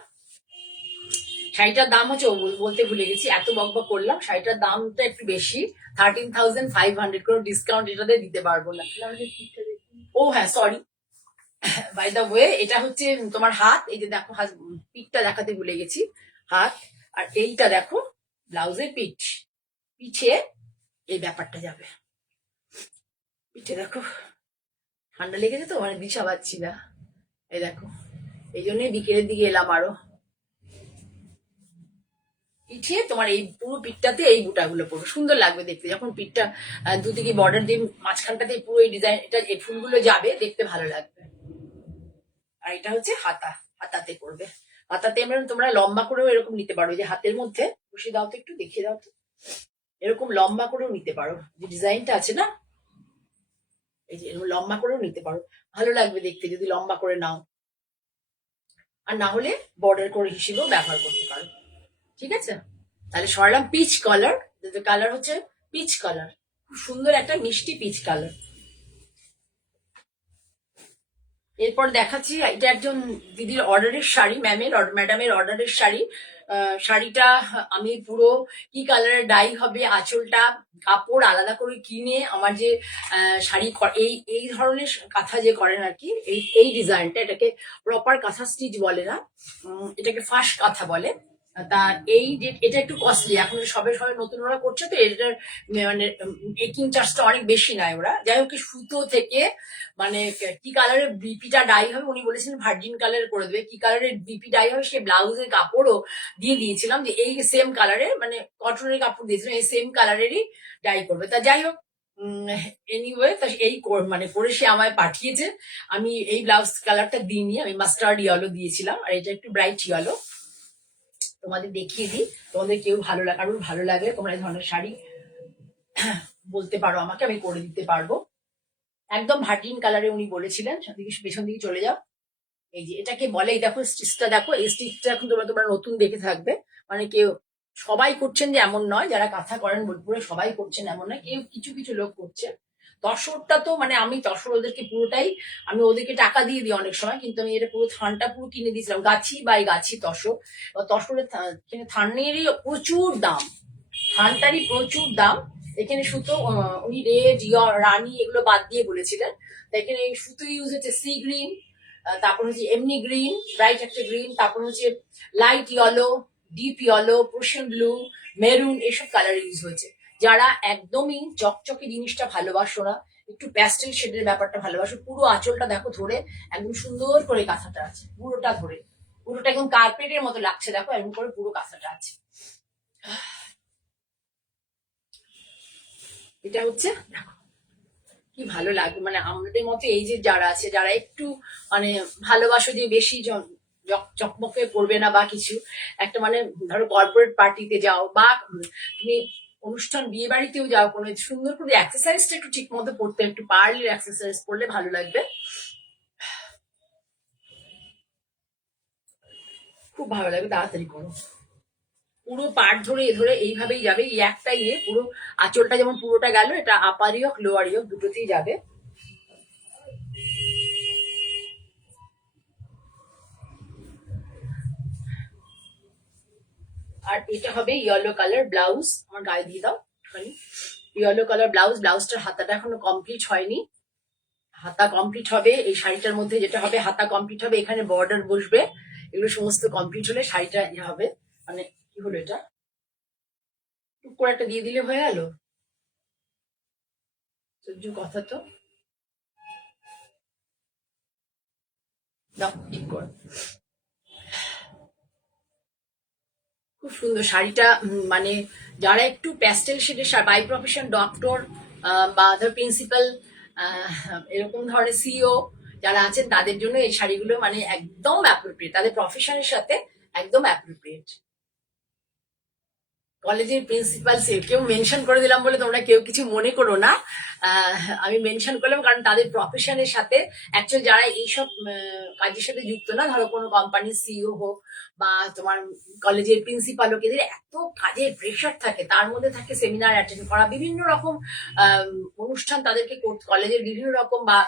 শাড়িটার দাম হচ্ছে বলতে ভুলে গেছি, এত বকবক করলাম, শাড়িটার দামটা একটু বেশি, 13,500, কোনো ডিসকাউন্ট এটাতে দিতে পারবো না। ও হ্যাঁ সরি, বাই দা ওয়ে এটা হচ্ছে তোমার হাত, এই যে দেখো হাত, পিঠটা দেখাতে ভুলে গেছি, হাত। আর এইটা দেখো ব্লাউজের পিঠ, পিঠে এই ব্যাপারটা যাবে। পিঠে দেখো ঠান্ডা লেগেছে তো, মানে দিশা পাচ্ছি না, এই দেখো এই জন্যই বিকেলের দিকে এলাম আরো। পিঠে তোমার এই পুরো পিঠটাতে এই বুটাগুলো পড়বে, সুন্দর লাগবে দেখতে। যখন পিঠটা দুদিকে বর্ডার দিয়ে মাঝখানটাতে পুরো এই ডিজাইন, এটা এই ফুলগুলো যাবে, দেখতে ভালো লাগবে। আর এটা হচ্ছে হাতা, হাতাতে করবে। হাতাতে তোমরা লম্বা করেও এরকম নিতে পারো, যে হাতের মধ্যে বসে দাও তো, একটু দেখিয়ে দাও তো, এরকম লম্বা করেও নিতে পারো, যে ডিজাইনটা আছে না, এই যে এরকম লম্বা করেও নিতে পারো, ভালো লাগবে দেখতে যদি লম্বা করে নাও। আর না হলে বর্ডার করে হিসেবেও ব্যবহার করতে পারো। ঠিক আছে, তাহলে সরালাম। পিচ কালার, কালার হচ্ছে পিচ কালার, খুব সুন্দর একটা মিষ্টি পিচ কালার। এরপর দেখাচ্ছি, এটা একজন দিদির অর্ডারের শাড়ি, ম্যাডামের অর্ডারের শাড়ি। শাড়িটা আমি পুরো কি কালারের ডাই হবে, আঁচলটা কাপড় আলাদা করে কিনে, আমার যে শাড়ি এই ধরনের কাঁথা যে করেন আর কি, এই ডিজাইনটা, এটাকে প্রপার কাঁথা স্টিচ বলে না, এটাকে ফাঁস কাঁথা বলে। তা এই যে এটা একটু কস্টলি, এখন সবে সবে নতুন ওরা করছে তো এটার মানে মেকিং চার্জটা অনেক বেশি নেয় ওরা। যাই হোক, সুতো থেকে মানে কি কালারের বিপিটা ডাই হবে উনি বলেছিলেন ভার্জিন কালার করে দেবে, কি কালারের বিপি ডাই হবে সে ব্লাউজের কাপড়ও দিয়ে দিয়েছিলাম যে এই সেম কালারের, মানে কটনের কাপড় দিয়েছিলাম এই সেম কালারেরই ডাই করবে। তা যাই হোক, এনিওয়ে তা এই মানে করে সে আমায় পাঠিয়েছে। আমি এই ব্লাউজ কালারটা দিইনি, আমি মাস্টার্ড ইয়েলো দিয়েছিলাম, আর এটা একটু ব্রাইট ইয়েলো। তোমাদের দেখিয়ে দিই, তোমাদের কেউ ভালো লাগে, কারোর ভালো লাগলে তোমরা এই ধরনের শাড়ি বলতে পারো আমাকে, আমি করে দিতে পারবো। একদম ভার্জিন কালারে উনি বলেছিলেন। পেছন দিকে চলে যাও। এই যে এটাকে বলে, এই দেখো স্টিচটা দেখো, এই স্টিচটা এখন তোমরা নতুন দেখে থাকবে, মানে কেউ সবাই করছেন যে এমন নয়, যারা কাঁথা করেন বোলপুরে সবাই করছেন এমন নয়, কেউ কিছু কিছু লোক করছে। তসরটা তো মানে আমি তসর ওদেরকে পুরোটাই, আমি ওদেরকে টাকা দিয়ে দিই অনেক সময়, কিন্তু আমি এটা পুরো থানটা পুরো কিনে দিয়েছিলাম, গাছি বাই গাছি তসর। তসরের থানেরই প্রচুর দাম, থানটারই প্রচুর দাম। এখানে সুতো উনি রেড রানী এগুলো বাদ দিয়ে বলেছিলেন। এখানে সুতো ইউজ হচ্ছে সি গ্রিন, তারপর হচ্ছে এমনি গ্রিন, ব্রাইট একটা গ্রিন, তারপর হচ্ছে light yellow, deep yellow, Prussian blue, maroon, এসব কালার ইউজ হয়েছে। যারা একদমই চকচকে জিনিসটা ভালোবাসো না, একটু প্যাস্টেল শেডের ব্যাপারটা ভালোবাসো, পুরো আঁচলটা দেখো ধরে একদম সুন্দর করে কাঁথাটা আছে, পুরোটা ধরে, পুরোটা একদম কার্পেটের মতো লাগছে, দেখো এরকম করে পুরো কাঁথাটা আছে। এটা হচ্ছে দেখো কি ভালো লাগবে, মানে আমাদের মতো এই যে যারা আছে, যারা একটু মানে ভালোবাসো যে বেশি চকমকে করবে না বা কিছু একটা, মানে ধরো কর্পোরেট পার্টিতে যাও বা তুমি অনুষ্ঠান বিয়ে বাড়িতেও যাও, কোনো সুন্দর করে এক্সারসাইজটা একটু ঠিক মতো করতে, একটু পার্লির এক্সারসাইজ করলে ভালো লাগবে, খুব ভালো লাগবে। তাড়াতাড়ি করো, পুরো পাট ধরে ধরে এইভাবেই যাবে, এই একটা ইয়ে পুরো আঁচলটা যেমন পুরোটা গেল, এটা আপারই হোক লোয়ারই হোক দুটোতেই যাবে। আর এটা হবে ইয়েলো কালার ব্লাউজ, আমার গায়ে দিয়ে দাও একটুখানি, ইয়েলো কালার ব্লাউজ, ব্লাউজটার হাতাটা এখনো কমপ্লিট হয়নি, হাতা কমপ্লিট হবে এই শাড়িটার মধ্যে, যেটা হবে হাতা কমপ্লিট হবে, এখানে বর্ডার বসবে, এগুলো সমস্ত কমপ্লিট হলে শাড়িটা ইয়ে হবে। মানে কি হলো এটা, টুক করে একটা দিয়ে দিলে হয়ে গেল, সহ্য কথা তো, দাও ঠিক করে। খুব সুন্দর শাড়িটা, মানে যারা একটু প্যাস্টেল শেডের, বাই প্রফেশন ডক্টর বা ধর প্রিন্সিপাল এরকম ধরনের সিও যারা আছেন, তাদের জন্য এই শাড়িগুলো মানে একদম অ্যাপ্রোপ্রিয়েট, তাদের প্রফেশনের সাথে একদম অ্যাপ্রোপ্রিয়েট। কলেজের প্রিন্সিপাল কেউ মেনশন করে দিলাম বলে তোমরা কেউ কিছু মনে করো না, আমি মেনশন করলাম কারণ তাদের প্রফেশনের সাথে অ্যাকচুয়ালি যারা এইসব কাজের সাথে যুক্ত না, ধরো কোনো কোম্পানির সিইও হোক বা তোমার কলেজের প্রিন্সিপাল হোক, এদের এত কাজের প্রেশার থাকে, তার মধ্যে থাকে সেমিনার অ্যাটেন্ড করা, বিভিন্ন রকম অনুষ্ঠান তাদেরকে কলেজের বিভিন্ন রকম বা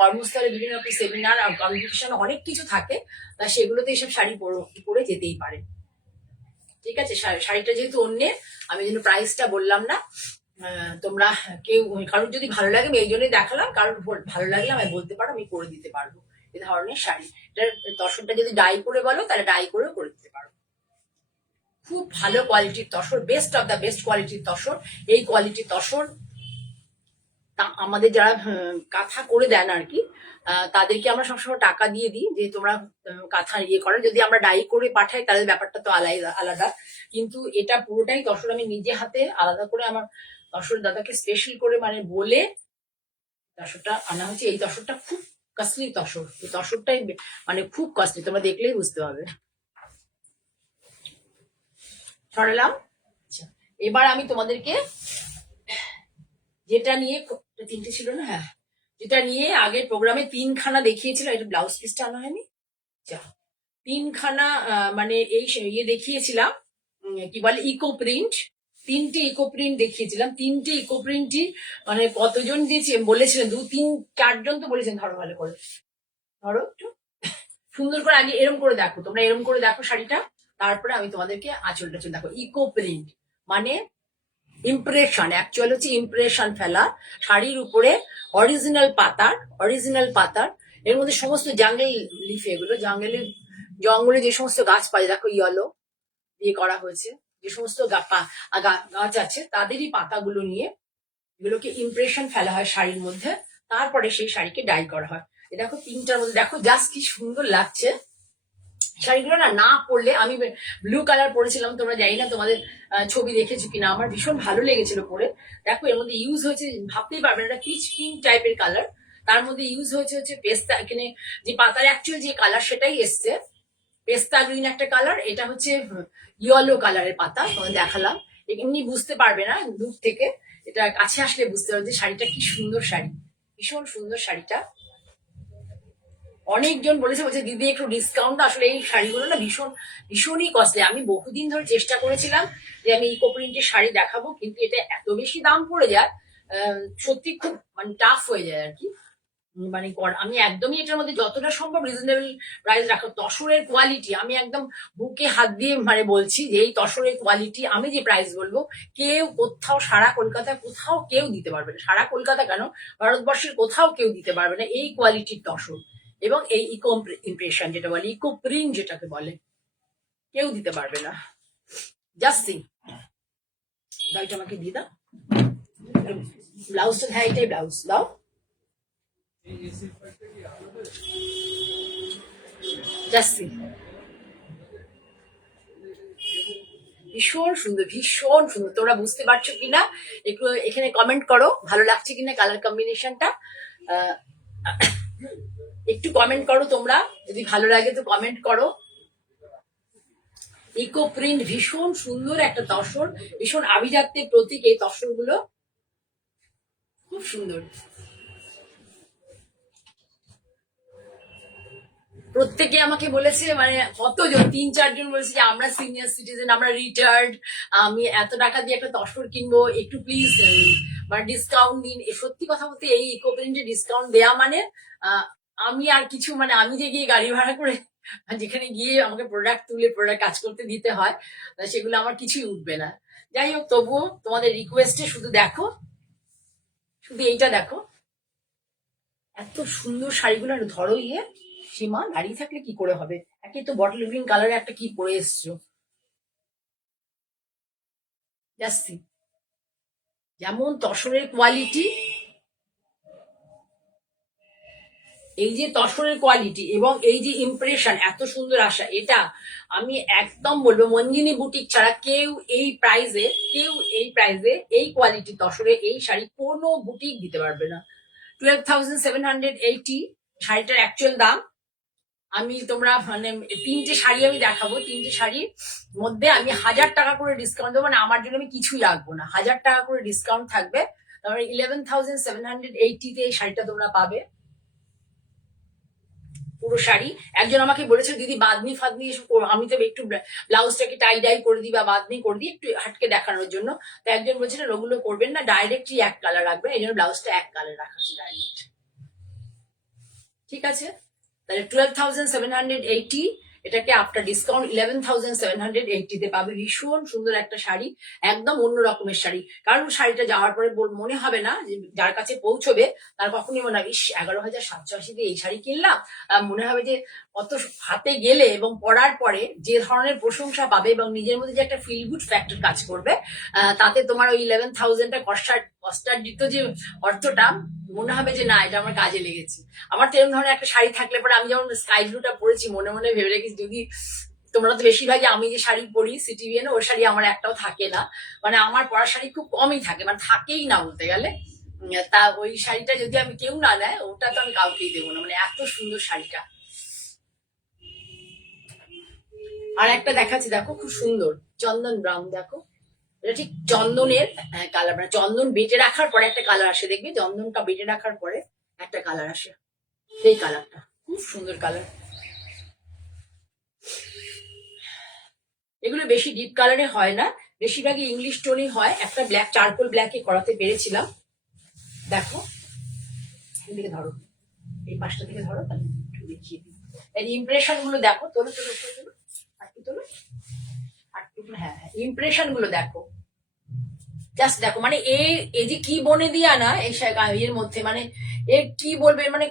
কর্মস্থলে বিভিন্ন রকম সেমিনার আর কম্পিটিশন অনেক কিছু থাকে, তা সেগুলোতে এইসব শাড়ি পরে যেতেই পারে। ঠিক আছে, শাড়িটা যেহেতু অন্যের, আমি যেন প্রাইসটা বললাম না, তোমরা কেউ কারোর যদি ভালো লাগে আমি এই জন্যই দেখালাম, কারোর ভালো লাগলে আমি বলতে পারো, আমি করে দিতে পারবো এই ধরনের শাড়ি। এটার তসরটা যদি ডাই করে বলো তাহলে ডাই করেও করে দিতে পারো। খুব ভালো কোয়ালিটির tussar, best of the best কোয়ালিটির তসর। এই কোয়ালিটির তসর আমাদের যারা কাঁথা করে দেন আর কি, তাদেরকে আমরা সবসময় টাকা দিয়ে দিই যে তোমরা কাঁথা ইয়ে করো, যদি আমরা ডাই করে পাঠাই তাহলে ব্যাপারটা তো আলাদা আলাদা, কিন্তু এটা পুরোটাই তসর, আমি নিজে হাতে আলাদা করে আমার তসর দাদাকে স্পেশাল করে মানে বলে তসরটা আনা হচ্ছে। এই তসরটা খুব কস্টলি তসর, এই তসরটাই মানে খুব কস্টলি, তোমরা দেখলেই বুঝতে পারবে। সরালাম। আচ্ছা, এবার আমি তোমাদেরকে যেটা নিয়ে, তিনটে ছিল না, হ্যাঁ, যেটা নিয়ে আগের প্রোগ্রামে তিনখানা দেখিয়েছিল, এটা ব্লাউজ পিসটা আনা হয়নি, যা তিনখানা মানে এই ইয়ে দেখিয়েছিলাম, কি বলে ইকো প্রিন্ট, তিনটে ইকো প্রিন্ট দেখিয়েছিলাম, তিনটে ইকো প্রিন্টই মানে কতজন দিয়েছে বলেছিলেন, 2-3-4 জন তো বলেছেন, ধরো ভালো করে ধরো একটু সুন্দর করে, আগে এরম করে দেখো, তোমরা এরম করে দেখো শাড়িটা, তারপরে আমি তোমাদেরকে আঁচল টাচল দেখো। ইকো প্রিন্ট মানে ইমপ্রেশন, অ্যাকচুয়াল হচ্ছে ইমপ্রেশন ফেলা শাড়ির উপরে, অরিজিনাল পাতার, এর মধ্যে সমস্ত জাঙ্গল লিফ, এগুলো জঙ্গলে যে সমস্ত গাছ পাই দেখো, ইয়েলো ইয়ে করা হয়েছে, যে সমস্ত গাছ আছে তাদেরই পাতাগুলো নিয়ে এগুলোকে ইমপ্রেশন ফেলা হয় শাড়ির মধ্যে, তারপরে সেই শাড়িকে ডাই করা হয়। এ দেখো তিনটার মধ্যে দেখো জাস্ট কি সুন্দর লাগছে শাড়িগুলো। না না পরলে, আমি ব্লু কালার পরেছিলাম, তোমরা জানি না তোমাদের ছবি দেখেছো কিনা, আমার ভীষণ ভালো লেগেছিল পরে। দেখো এর মধ্যে ইউজ হয়েছে, ভাবতেই পারবে না, এটা পিচ পিঙ্ক টাইপের কালার, তার মধ্যে ইউজ হয়েছে হচ্ছে পেস্তা, এখানে যে পাতার অ্যাকচুয়াল যে কালার সেটাই এসছে পেস্তা গ্রিন একটা কালার, এটা হচ্ছে ইয়েলো কালারের পাতা, তোমাদের দেখালাম। এমনি বুঝতে পারবে না দূর থেকে, এটা কাছে আসলে বুঝতে পারবে যে শাড়িটা কি সুন্দর শাড়ি, ভীষণ সুন্দর শাড়িটা। অনেকজন বলছে দিদি একটু ডিসকাউন্ট, আসলে এই শাড়িগুলো না ভীষণই কস্টলি। আমি বহুদিন ধরে চেষ্টা করেছিলাম যে আমি ইকো প্রিন্টের শাড়ি দেখাবো, কিন্তু এটা এত বেশি দাম পড়ে যায়, সত্যি খুব মানে টাফ হয়ে যায় আর কি। মানে আমি একদমই এটার মধ্যে যতটা সম্ভব রিজনেবল প্রাইস রাখো। তসরের কোয়ালিটি আমি একদম বুকে হাত দিয়ে মানে বলছি যে এই তসরের কোয়ালিটি আমি যে প্রাইস বলবো কেউ কোথাও, সারা কলকাতা কোথাও কেউ দিতে পারবে না, সারা কলকাতা কেন ভারতবর্ষের কোথাও কেউ দিতে পারবে না এই কোয়ালিটির তসর এবং এই ইকো ইমপ্রেশন যেটা বলে, ইকো প্রিন্ট যেটাকে বলে, কেউ দিতে পারবে না। জাস্ট সি, দাইটা আমাকে দিয়ে দাও, ব্লাউজটা, হ্যাঁ এটাই ব্লাউজ দাও। জাস্ট সি, ভীষণ সুন্দর, ভীষণ সুন্দর। তোমরা বুঝতে পারছো কিনা একটু এখানে কমেন্ট করো, ভালো লাগছে কিনা কালার কম্বিনেশনটা, একটু কমেন্ট করো তোমরা, যদি ভালো লাগে তো কমেন্ট করো। ইকো প্রিন্ট ভীষণ সুন্দর একটা তসর, ভীষণ আভিজাত্যের প্রতীক এই তসর গুলো, খুব সুন্দর। প্রত্যেকে আমাকে বলেছে, মানে কতজন, 3-4 জন বলেছে যে আমরা সিনিয়র সিটিজেন, আমরা রিটায়ার্ড, আমি এত টাকা দিয়ে একটা তসর কিনবো, একটু প্লিজ মানে ডিসকাউন্ট দিন। সত্যি কথা বলতে এই ইকো প্রিন্টে ডিসকাউন্ট দেয়া মানে আমি আর কিছু, মানে আমি যে গিয়ে গাড়ি ভাড়া করে যেখানে গিয়ে আমাকে প্রোডাক্ট তুলে প্রোডাক্ট কাজ করতে দিতে হয়, সেগুলো আমার কিছুই উঠবে না। যাই হোক, তবুও তোমাদের রিকোয়েস্টে শুধু দেখো, শুধু এইটা দেখো, এত সুন্দর শাড়িগুলো ধরো। সীমা দাঁড়িয়ে থাকলে কি করে হবে, একে তো বটল গ্রিন কালারে একটা কি পরে এসছো, জাস্তি যেমন তসরের কোয়ালিটি, এই যে তসরের কোয়ালিটি এবং এই যে ইমপ্রেশন, এত সুন্দর আসা, এটা আমি একদম বলবো মঞ্জিনী বুটিক ছাড়া কেউ এই প্রাইজে, এই কোয়ালিটি তসরে এই শাড়ি কোনো বুটিক দিতে পারবে না। 12,780 শাড়িটার অ্যাকচুয়াল দাম। আমি তোমরা মানে 3টে শাড়ি আমি দেখাবো, 3টে শাড়ির মধ্যে আমি 1000 টাকা করে ডিসকাউন্ট দেবো, মানে আমার জন্য আমি কিছুই রাখবো না, 1000 টাকা করে ডিসকাউন্ট থাকবে। তারপরে 11,780-তে এই শাড়িটা তোমরা পাবে পুরো শাড়ি। একজন আমাকে বলেছে দিদি বাদনি ফাদনি এসব, আমি তো একটু ব্লাউজটাকে টাই ডাই করে দিই বা বাদনি করে দিই একটু হাটকে দেখানোর জন্য, তো একজন বলছিলেন ওগুলো করবেন না, ডাইরেক্টলি এক কালার রাখবেন, এই জন্য ব্লাউজটা এক কালার রাখা আছে ডাইরেক্ট। ঠিক আছে, তাহলে 12,780, এটাকে আফটার ডিসকাউন্ট 11,780-তে পাবে। ভীষণ সুন্দর একটা শাড়ি, একদম অন্য রকমের শাড়ি, কারণ শাড়িটা যাওয়ার পরে মনে হবে না যে যার কাছে পৌঁছবে তার কখনই মনে হবে 11,780-তে এই শাড়ি কিনলাম, মনে হবে যে কত হাতে গেলে এবং পরার পরে যে ধরনের প্রশংসা পাবে এবং নিজের মধ্যে যে একটা ফিল গুড ফ্যাক্টর কাজ করবে, তাতে তোমার ওই 11,000টা কষ্টার্জিত যে অর্থটা মনে হবে যে না এটা আমার কাজে লেগেছে। আমার তো এরকম ধরনের একটা শাড়ি থাকলে পরে, আমি যেমন স্কাই ব্লুটা পরেছি মনে মনে ভেবে রেখেছি, যদি তোমরা তো বেশিরভাগই আমি যে শাড়ি পরি সিটি বিয়ে, ওর শাড়ি আমার একটাও থাকে না, মানে আমার পরার শাড়ি খুব কমই থাকে, মানে থাকেই না বলতে গেলে। তা ওই শাড়িটা যদি আমি কেউ না নেয় ওটা তো আমি কাউকেই দেবো না, মানে এত সুন্দর শাড়িটা। আর একটা দেখাচ্ছি দেখো, খুব সুন্দর চন্দন ব্রাউন, দেখো এটা ঠিক চন্দনের কালার, মানে চন্দন বেটে রাখার পরে একটা কালার আসে, দেখবে চন্দনটা বেটে রাখার পরে একটা কালার আসে, সেই কালারটা খুব সুন্দর কালার। এগুলো বেশি ডিপ কালারে হয় না, বেশিরভাগই ইংলিশ টোনই হয়। একটা ব্ল্যাক, চারকোল ব্ল্যাকে করাতে পেরেছিলাম। দেখো এদিকে ধরো, এই পাশটা থেকে ধরো, তাহলে একটু দেখিয়ে দিই এর ইমপ্রেশন গুলো দেখো। তোলো তোলো তোলো, আটটু তোলো, আটটু, হ্যাঁ হ্যাঁ, ইমপ্রেশন গুলো দেখো, জাস্ট দেখো, মানে এই যে কি বনে দিয়া না এই এর মধ্যে, মানে এর কি বলবে, মানে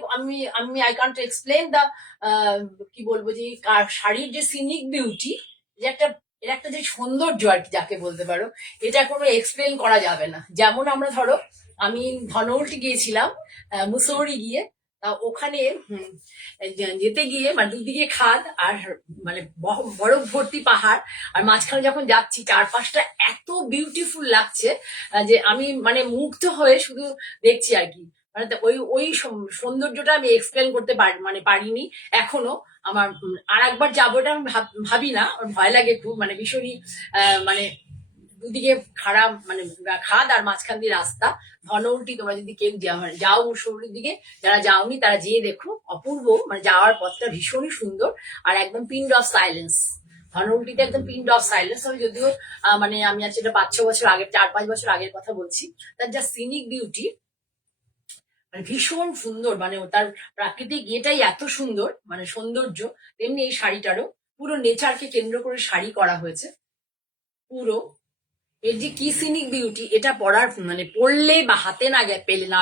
আমি আই কান্ট এক্সপ্লেন দা, কি বলবো যে শাড়ির যে সিনিক বিউটি, যে একটা এর একটা যে সৌন্দর্য আর কি যাকে বলতে পারো, এটা কোনো এক্সপ্লেন করা যাবে না। যেমন আমরা ধরো আমি ধনৌল্টি গিয়েছিলাম মুসৌরি গিয়ে, ওখানে যেতে গিয়ে মানে দুদিকে খাদ আর মানে বরফ ভর্তি পাহাড়, আর মাঝখানে যখন যাচ্ছি চারপাশটা এত বিউটিফুল লাগছে যে আমি মানে মুগ্ধ হয়ে শুধু দেখছি আর কি। মানে ওই ওই সৌন্দর্যটা আমি এক্সপ্লেন করতে পারিনি এখনো। আমার আর একবার যাবো এটা আমি ভাবি না, আমার ভয় লাগে একটু, মানে ভীষণই মানে দুদিকে খারাপ মানে খাদ আর মাঝখান দিয়ে রাস্তা। ধনৌল্টি তোমরা যদি কেউ যাও মুসৌরির দিকে, যারা যাওনি তারা যেয়ে দেখো, অপূর্ব, মানে যাওয়ার পথটা ভীষণই সুন্দর আর একদম পিন অফ সাইলেন্স। ধনৌল্টিতে একদম পিন অফ সাইলেন্স হবে, যদিও মানে আমি আজ এটা 5-6 বছর আগে, 4-5 বছর আগের কথা বলছি। তার যা সিনিক বিউটি, মানে ভীষণ সুন্দর, মানে তার প্রাকৃতিক ইয়েটাই এত সুন্দর, মানে সৌন্দর্য। তেমনি এই শাড়িটারও পুরো নেচারকে কেন্দ্র করে শাড়ি করা হয়েছে পুরো। এর যে কি সিনিক বিউটি, এটা পড়ার মানে পড়লে বা হাতে না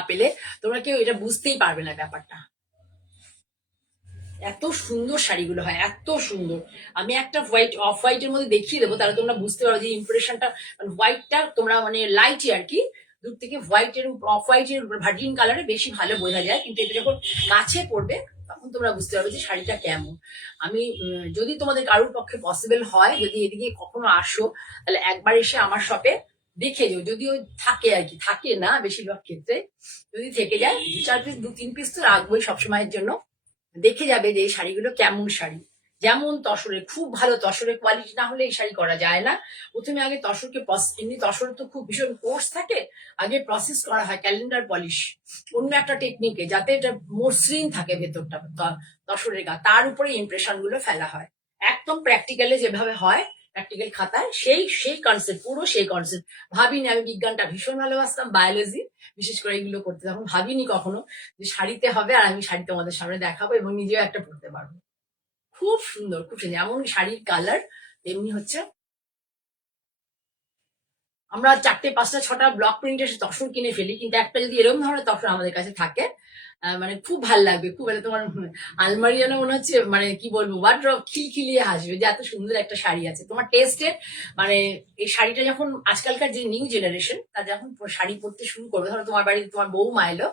পেলে তোমরা কেউ এটা বুঝতেই পারবে না ব্যাপারটা। এত সুন্দর শাড়িগুলো হয়, এত সুন্দর। আমি একটা অফ হোয়াইটের মধ্যে দেখিয়ে দেবো, তাহলে তোমরা বুঝতে পারো যে ইমপ্রেশনটা, মানে হোয়াইটটা তোমরা মানে লাইটই আর কি, দূর থেকে হোয়াইটের অফ হোয়াইটের ভার্জিন কালারে বেশি ভালো বোঝা যায়, কিন্তু এটা যখন কাছে পড়বে তখন তোমরা বুঝতে পারবে যে শাড়িটা কেমন। আমি যদি তোমাদের কারোর পক্ষে পসিবল হয়, যদি এদিকে কখনো আসো, তাহলে একবার এসে আমার শপে দেখে যাও। যদিও থাকে আর কি, থাকে না বেশিরভাগ ক্ষেত্রে, যদি থেকে যায় 2-4 পিস 2-3 পিস তো রাখবোই সবসময়ের জন্য। দেখে যাবে যে এই শাড়িগুলো কেমন শাড়ি। যেমন তসরের, খুব ভালো তসরের কোয়ালিটি না হলে এই শাড়ি করা যায় না। প্রথমে আগে তসরকে, এমনি তসর তো খুব ভীষণ কোর্স থাকে, আগে প্রসেস করা হয় ক্যালেন্ডার পলিশ অন্য একটা টেকনিকে, যাতে এটা মসৃণ থাকে ভেতরটা তসরের গা, তার উপরে ইমপ্রেশন গুলো ফেলা হয় একদম প্র্যাকটিক্যালে যেভাবে হয়, প্র্যাকটিক্যাল খাতায় সেই সেই কনসেপ্ট, পুরো সেই কনসেপ্ট। ভাবিনি, আমি বিজ্ঞানটা ভীষণ ভালোবাসতাম, বায়োলজি বিশেষ করে এগুলো করতে, তখন ভাবিনি কখনো যে শাড়িতে হবে আর আমি শাড়ি তোমাদের সামনে দেখাবো এবং নিজেও একটা পরতে পারবো। খুব সুন্দর, খুব সুন্দর, এমন শাড়ির কালার তেমনি হচ্ছে। আমরা 4-5-6টা ব্লক প্রিন্টের তসর কিনে ফেলি, কিন্তু একটা যদি এরকম ধরনের তসর আমাদের কাছে থাকে, মানে খুব ভাল লাগবে, খুব ভালো। তোমার আলমারি যেন মনে হচ্ছে, মানে কি বলবো, ওয়ার্ড্রব খিলখিলিয়ে হাসবে যে এত সুন্দর একটা শাড়ি আছে তোমার টেস্টের। মানে এই শাড়িটা যখন আজকালকার যে নিউ জেনারেশন, তার যখন শাড়ি পরতে শুরু করবে, ধরো তোমার বাড়িতে তোমার বৌমা এলো,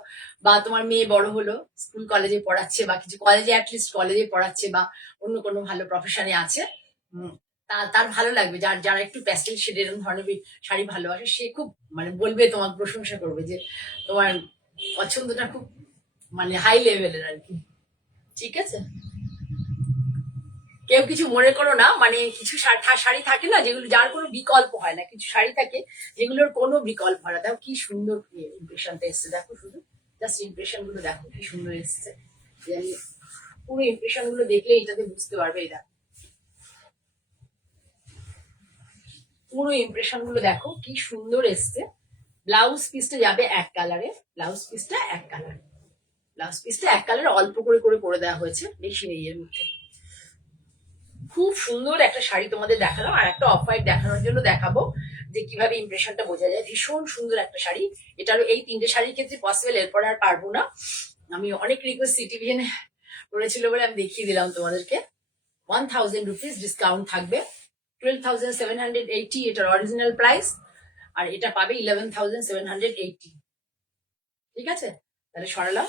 বা তোমার মেয়ে বড় হলো, স্কুল কলেজে পড়াচ্ছে, বা কিছু কলেজে অ্যাটলিস্ট কলেজে পড়াচ্ছে, বা অন্য কোনো ভালো প্রফেশনে আছে, তার ভালো লাগবে। যারা একটু প্যাস্টেল শেড এরকম ধরনের শাড়ি ভালোবাসে, সে খুব মানে বলবে, তোমার প্রশংসা করবে যে তোমার পছন্দটা খুব মানে হাই লেভেলের আর কি। ঠিক আছে, কেউ কিছু মনে করো না, মানে কিছু শাড়ি থাকে না যেগুলো, যার কোনো বিকল্প হয় না, কিছু শাড়ি থাকে যেগুলোর কোনো বিকল্প হয় না। দেখো কি সুন্দর ইমপ্রেশনটা এসছে, দেখো শুধু জাস্ট ইমপ্রেশন গুলো দেখো কি সুন্দর এসছে। আমি পুরো ইমপ্রেশন গুলো দেখলে এটাতে বুঝতে পারবে। এটা পুরো ইমপ্রেশন গুলো দেখো কি সুন্দর এসছে। ব্লাউজ পিসটা যাবে এক কালারে, ব্লাউজ পিসটা এক কালারে, ব্লাউজ পিসটা এক কালারে অল্প করে করে করে দেওয়া হয়েছে, বেশি নেই এর মধ্যে। খুব সুন্দর একটা শাড়ি তোমাদের দেখালাম, আর একটা অফ হোয়াইট দেখানোর জন্য দেখাবো যে কিভাবে ইমপ্রেশনটা বোঝা যায়। ভীষণ সুন্দর একটা শাড়ি, এটারও এই 3টে শাড়ির ক্ষেত্রে পসিবল, এরপরে আর পারবো না। আমি অনেক রিকোয়েস্ট সিটিভিএন করেছিল বলে আমি দেখিয়ে দিলাম তোমাদেরকে। 1000 রুপিস ডিসকাউন্ট থাকবে, 12,780 এটার অরিজিনাল প্রাইস, আর এটা পাবে 11,780। ঠিক আছে, তাহলে সরালাম,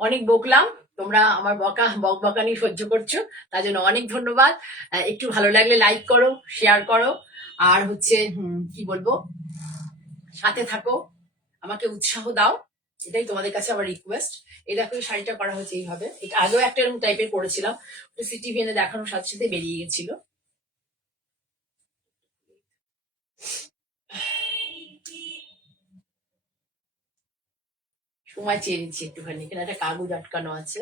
অনেক বকলাম, তোমরা আমার বকানি সহ্য করছো, তার জন্য অনেক ধন্যবাদ। একটু ভালো লাগলে লাইক করো, শেয়ার করো, আর হচ্ছে কি বলবো, সাথে থাকো, আমাকে উৎসাহ দাও, এটাই তোমাদের কাছে আমার রিকোয়েস্ট। এই দেখো এই শাড়িটা করা হয়েছে এইভাবে, এটা আগেও একটা এরকম টাইপের করেছিলাম, সিটিভিএনে দেখানোর সাথে সাথে বেরিয়ে গেছিল। সময় চেয়ে নিচ্ছি একটুখানি, এখানে একটা কাগজ আটকানো আছে।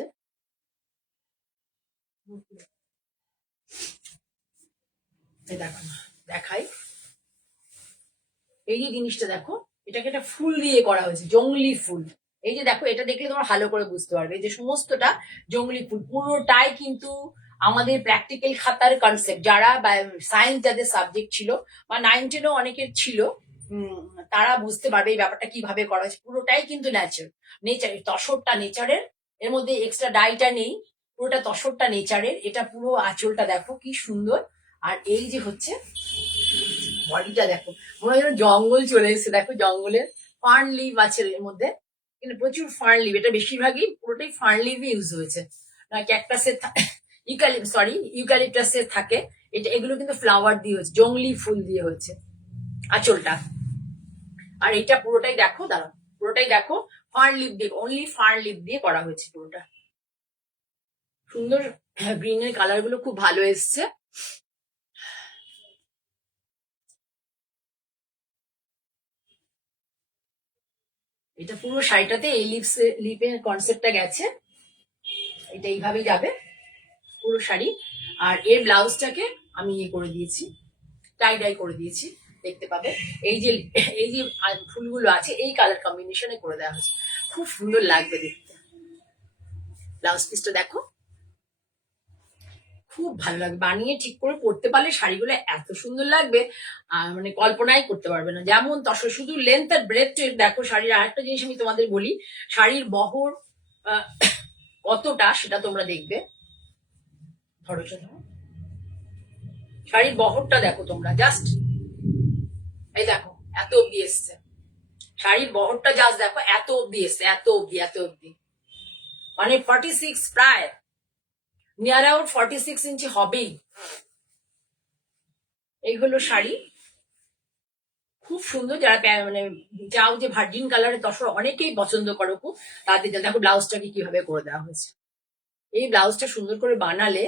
দেখো দেখাই, এই যে জিনিসটা দেখো, এটাকে একটা ফুল দিয়ে করা হয়েছে, জংলি ফুল। এই যে দেখো, এটা দেখলে তোমার ভালো করে বুঝতে পারবে যে সমস্তটা জংলি ফুল, পুরোটাই কিন্তু আমাদের প্র্যাকটিক্যাল খাতার কনসেপ্ট। যারা সায়েন্স যাদের সাবজেক্ট ছিল, বা 9-10-এও অনেকের ছিল, তারা বুঝতে পারবে এই ব্যাপারটা কিভাবে করা হয়েছে। পুরোটাই কিন্তু নেচার, তসরটা নেচারের, এর মধ্যে এক্সট্রা ডাইটা নেই, পুরোটা তসরটা নেচারের, এটা পুরো আঁচলটা দেখো কি সুন্দর। আর এই যে হচ্ছে বডিটা দেখো, মনে হয় যেন জঙ্গল চলে এসেছে, দেখো জঙ্গলের ফার্ন লিভ আছে এর মধ্যে, কিন্তু প্রচুর ফার্ন লিভ, এটা বেশিরভাগই পুরোটাই ফার্ন লিভই ইউজ হয়েছে, না ক্যাকটাসের ইউক্যালিপটাসের থাকে, এটা এগুলো কিন্তু ফ্লাওয়ার দিয়ে হয়েছে, জংলি ফুল দিয়ে হয়েছে আঁচলটা। আর এটা পুরোটাই দেখো, দাঁড়াও, পুরোটাই দেখো ফার্ন লিভ দিয়ে, অনলি ফার্ন লিভ দিয়ে করা হয়েছে পুরোটা। সুন্দর গ্রিনের কালার গুলো খুব ভালো এসছে। এটা পুরো শাড়িটাতে এই লিপের কনসেপ্টটা গেছে, এটা এইভাবেই যাবে পুরো শাড়ি। আর এর ব্লাউজটাকে আমি ইয়ে করে দিয়েছি, টাই ডাই করে দিয়েছি, দেখতে পাবে। এই যে ফুলগুলো আছে এই কালার কম্বিনেশনে করে দেওয়া হয়েছে, খুব সুন্দর লাগবে দেখতে। ব্লাউজ পিসটা দেখো, খুব ভালো লাগবে, বানিয়ে ঠিক করে পরতে পারলে শাড়িগুলো এত সুন্দর লাগবে মানে কল্পনাই করতে পারবে না। যেমন তসর, শুধু লেন্থ আর ব্রেথ দেখো শাড়ির। আরেকটা জিনিস আমি তোমাদের বলি, শাড়ির বহর কতটা সেটা তোমরা দেখবে। ধরো শাড়ির বহরটা দেখো তোমরা, জাস্ট এই দেখো এত অব্দি এসছে, শাড়ির বহরটা জাস্ট দেখো এত অব্দি এসছে, এত অব্দি, এত অব্দি, মানে 46, প্রায় নিয়ার আউট 46 ইঞ্চি হবেই। এই হলো শাড়ি, খুব সুন্দর। যারা মানে চাও যে ভার্জিন কালারের তসর অনেকেই পছন্দ করো খুব, তাদের জন্য দেখো ব্লাউজটাকে কিভাবে করে দেওয়া হয়েছে। এই ব্লাউজটা সুন্দর করে বানালে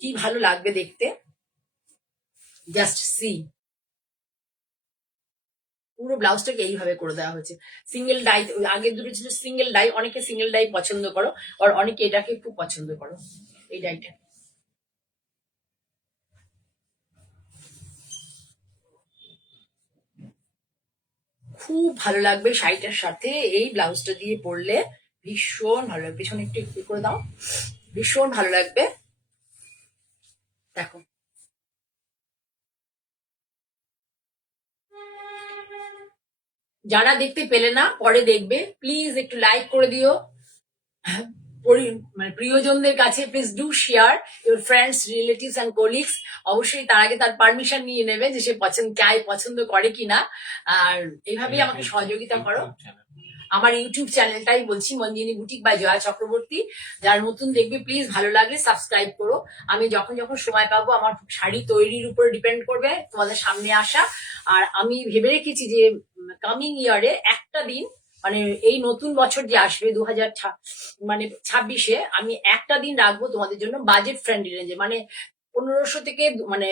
কি ভালো লাগবে দেখতে, জাস্ট সি। পুরো ব্লাউজটাকে এইভাবে করে দেওয়া হয়েছে, সিঙ্গেল ডাই। আগের দুটো ছিল সিঙ্গেল ডাই, অনেকে সিঙ্গেল ডাই পছন্দ করো, আর অনেকে এটাকে খুব পছন্দ করো, এই ডাইটা। খুব ভালো লাগবে শাড়িটার সাথে, এই ব্লাউজটা দিয়ে পরলে ভীষণ ভালো লাগবে। পেছনে একটু একটু করে দাও, ভীষণ ভালো লাগবে। দেখো যারা দেখতে পেলে না, পরে দেখবে, প্লিজ একটু লাইক করে দিও, মানে প্রিয়জনদের কাছে please do share your friends, relatives and colleagues. অবশ্যই তার আগে তার পারমিশন নিয়ে নেবে যে সে পছন্দ করে কিনা। আর এইভাবেই আমাকে সহযোগিতা করো। আমার ইউটিউব চ্যানেলটাই বলছি, মঞ্জিনী বুটিক বাই জয়া চক্রবর্তী। যারা নতুন দেখবে প্লিজ ভালো লাগলে সাবস্ক্রাইব করো। আমি যখন যখন সময় পাবো, আমার শাড়ি তৈরির উপরে ডিপেন্ড করবে তোমাদের সামনে আসা। আর আমি ভেবে রেখেছি যে কামিং ইয়ারে একটা দিন, মানে এই নতুন বছর যে আসবে 2026-এ, আমি একটা দিন রাখবো তোমাদের জন্য বাজেট ফ্রেন্ডলি রেঞ্জে, মানে 1500 থেকে, মানে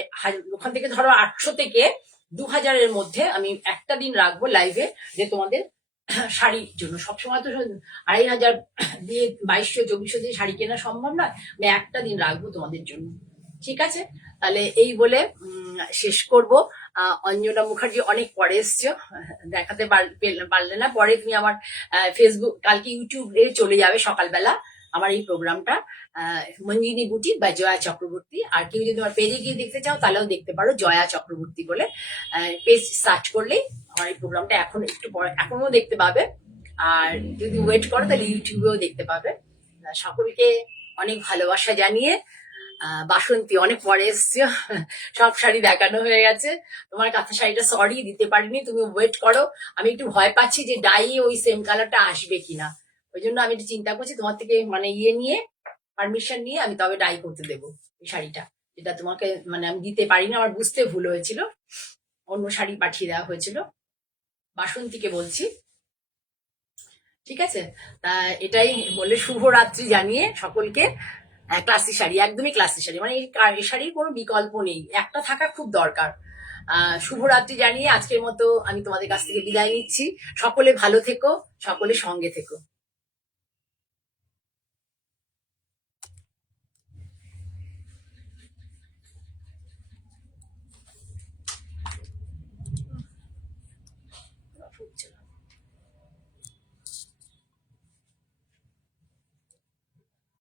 ওখান থেকে ধরো 800 থেকে 2000-এর মধ্যে আমি একটা দিন রাখবো লাইভে, যে তোমাদের শাড়ির জন্য। সবসময় তো 2500 দিয়ে 2200-2400 দিয়ে শাড়ি কেনা সম্ভব নয়, আমি একটা দিন রাখবো তোমাদের জন্য, ঠিক আছে? তাহলে এই বলে শেষ করব। অঞ্জনা মুখার্জি অনেক পরে এসছো, দেখাতে পারলে না, পরে তুমি আমার ফেসবুক, কালকে ইউটিউবে চলে যাবে সকালবেলা আমার এই প্রোগ্রামটা, মঞ্জিনী বুটিক বা জয়া চক্রবর্তী। আর কেউ যদি আমার পেজে গিয়ে দেখতে চাও তাহলেও দেখতে পারো, জয়া চক্রবর্তী বলে পেজ সার্চ করলেই আমার এই প্রোগ্রামটা এখন একটু পরে এখনো দেখতে পাবে। আর যদি ওয়েট করো তাহলে ইউটিউবেও দেখতে পাবে। সকলকে অনেক ভালোবাসা জানিয়ে, বাসন্তী অনেক পরে এসছে, সব শাড়ি দেখানো হয়ে গেছে, তোমার কাঁথা শাড়িটা সরি দিতে পারিনি, তুমি ওয়েট করো। আমি একটু ভয় পাচ্ছি যে ডাই ওই সেম কালারটা আসবে কিনা, ওই জন্য আমি একটু চিন্তা করছি, তোমার থেকে মানে ইয়ে নিয়ে, পারমিশন নিয়ে আমি তবে ডাই করতে দেবো এই শাড়িটা, যেটা তোমাকে মানে আমি দিতে পারিনি, আমার বুঝতে ভুল হয়েছিল, অন্য শাড়ি পাঠিয়ে দেওয়া হয়েছিল। বাসন্তীকে বলছি, ঠিক আছে? তা এটাই বলে শুভরাত্রি জানিয়ে সকলকে, ক্লাসি শাড়ি, একদমই ক্লাসি শাড়ি, মানে এই শাড়ির কোনো বিকল্প নেই, একটা থাকা খুব দরকার। শুভরাত্রি জানিয়ে আজকের মতো আমি তোমাদের কাছ থেকে বিদায় নিচ্ছি। সকলে ভালো থেকো, সকলে সঙ্গে থেকো।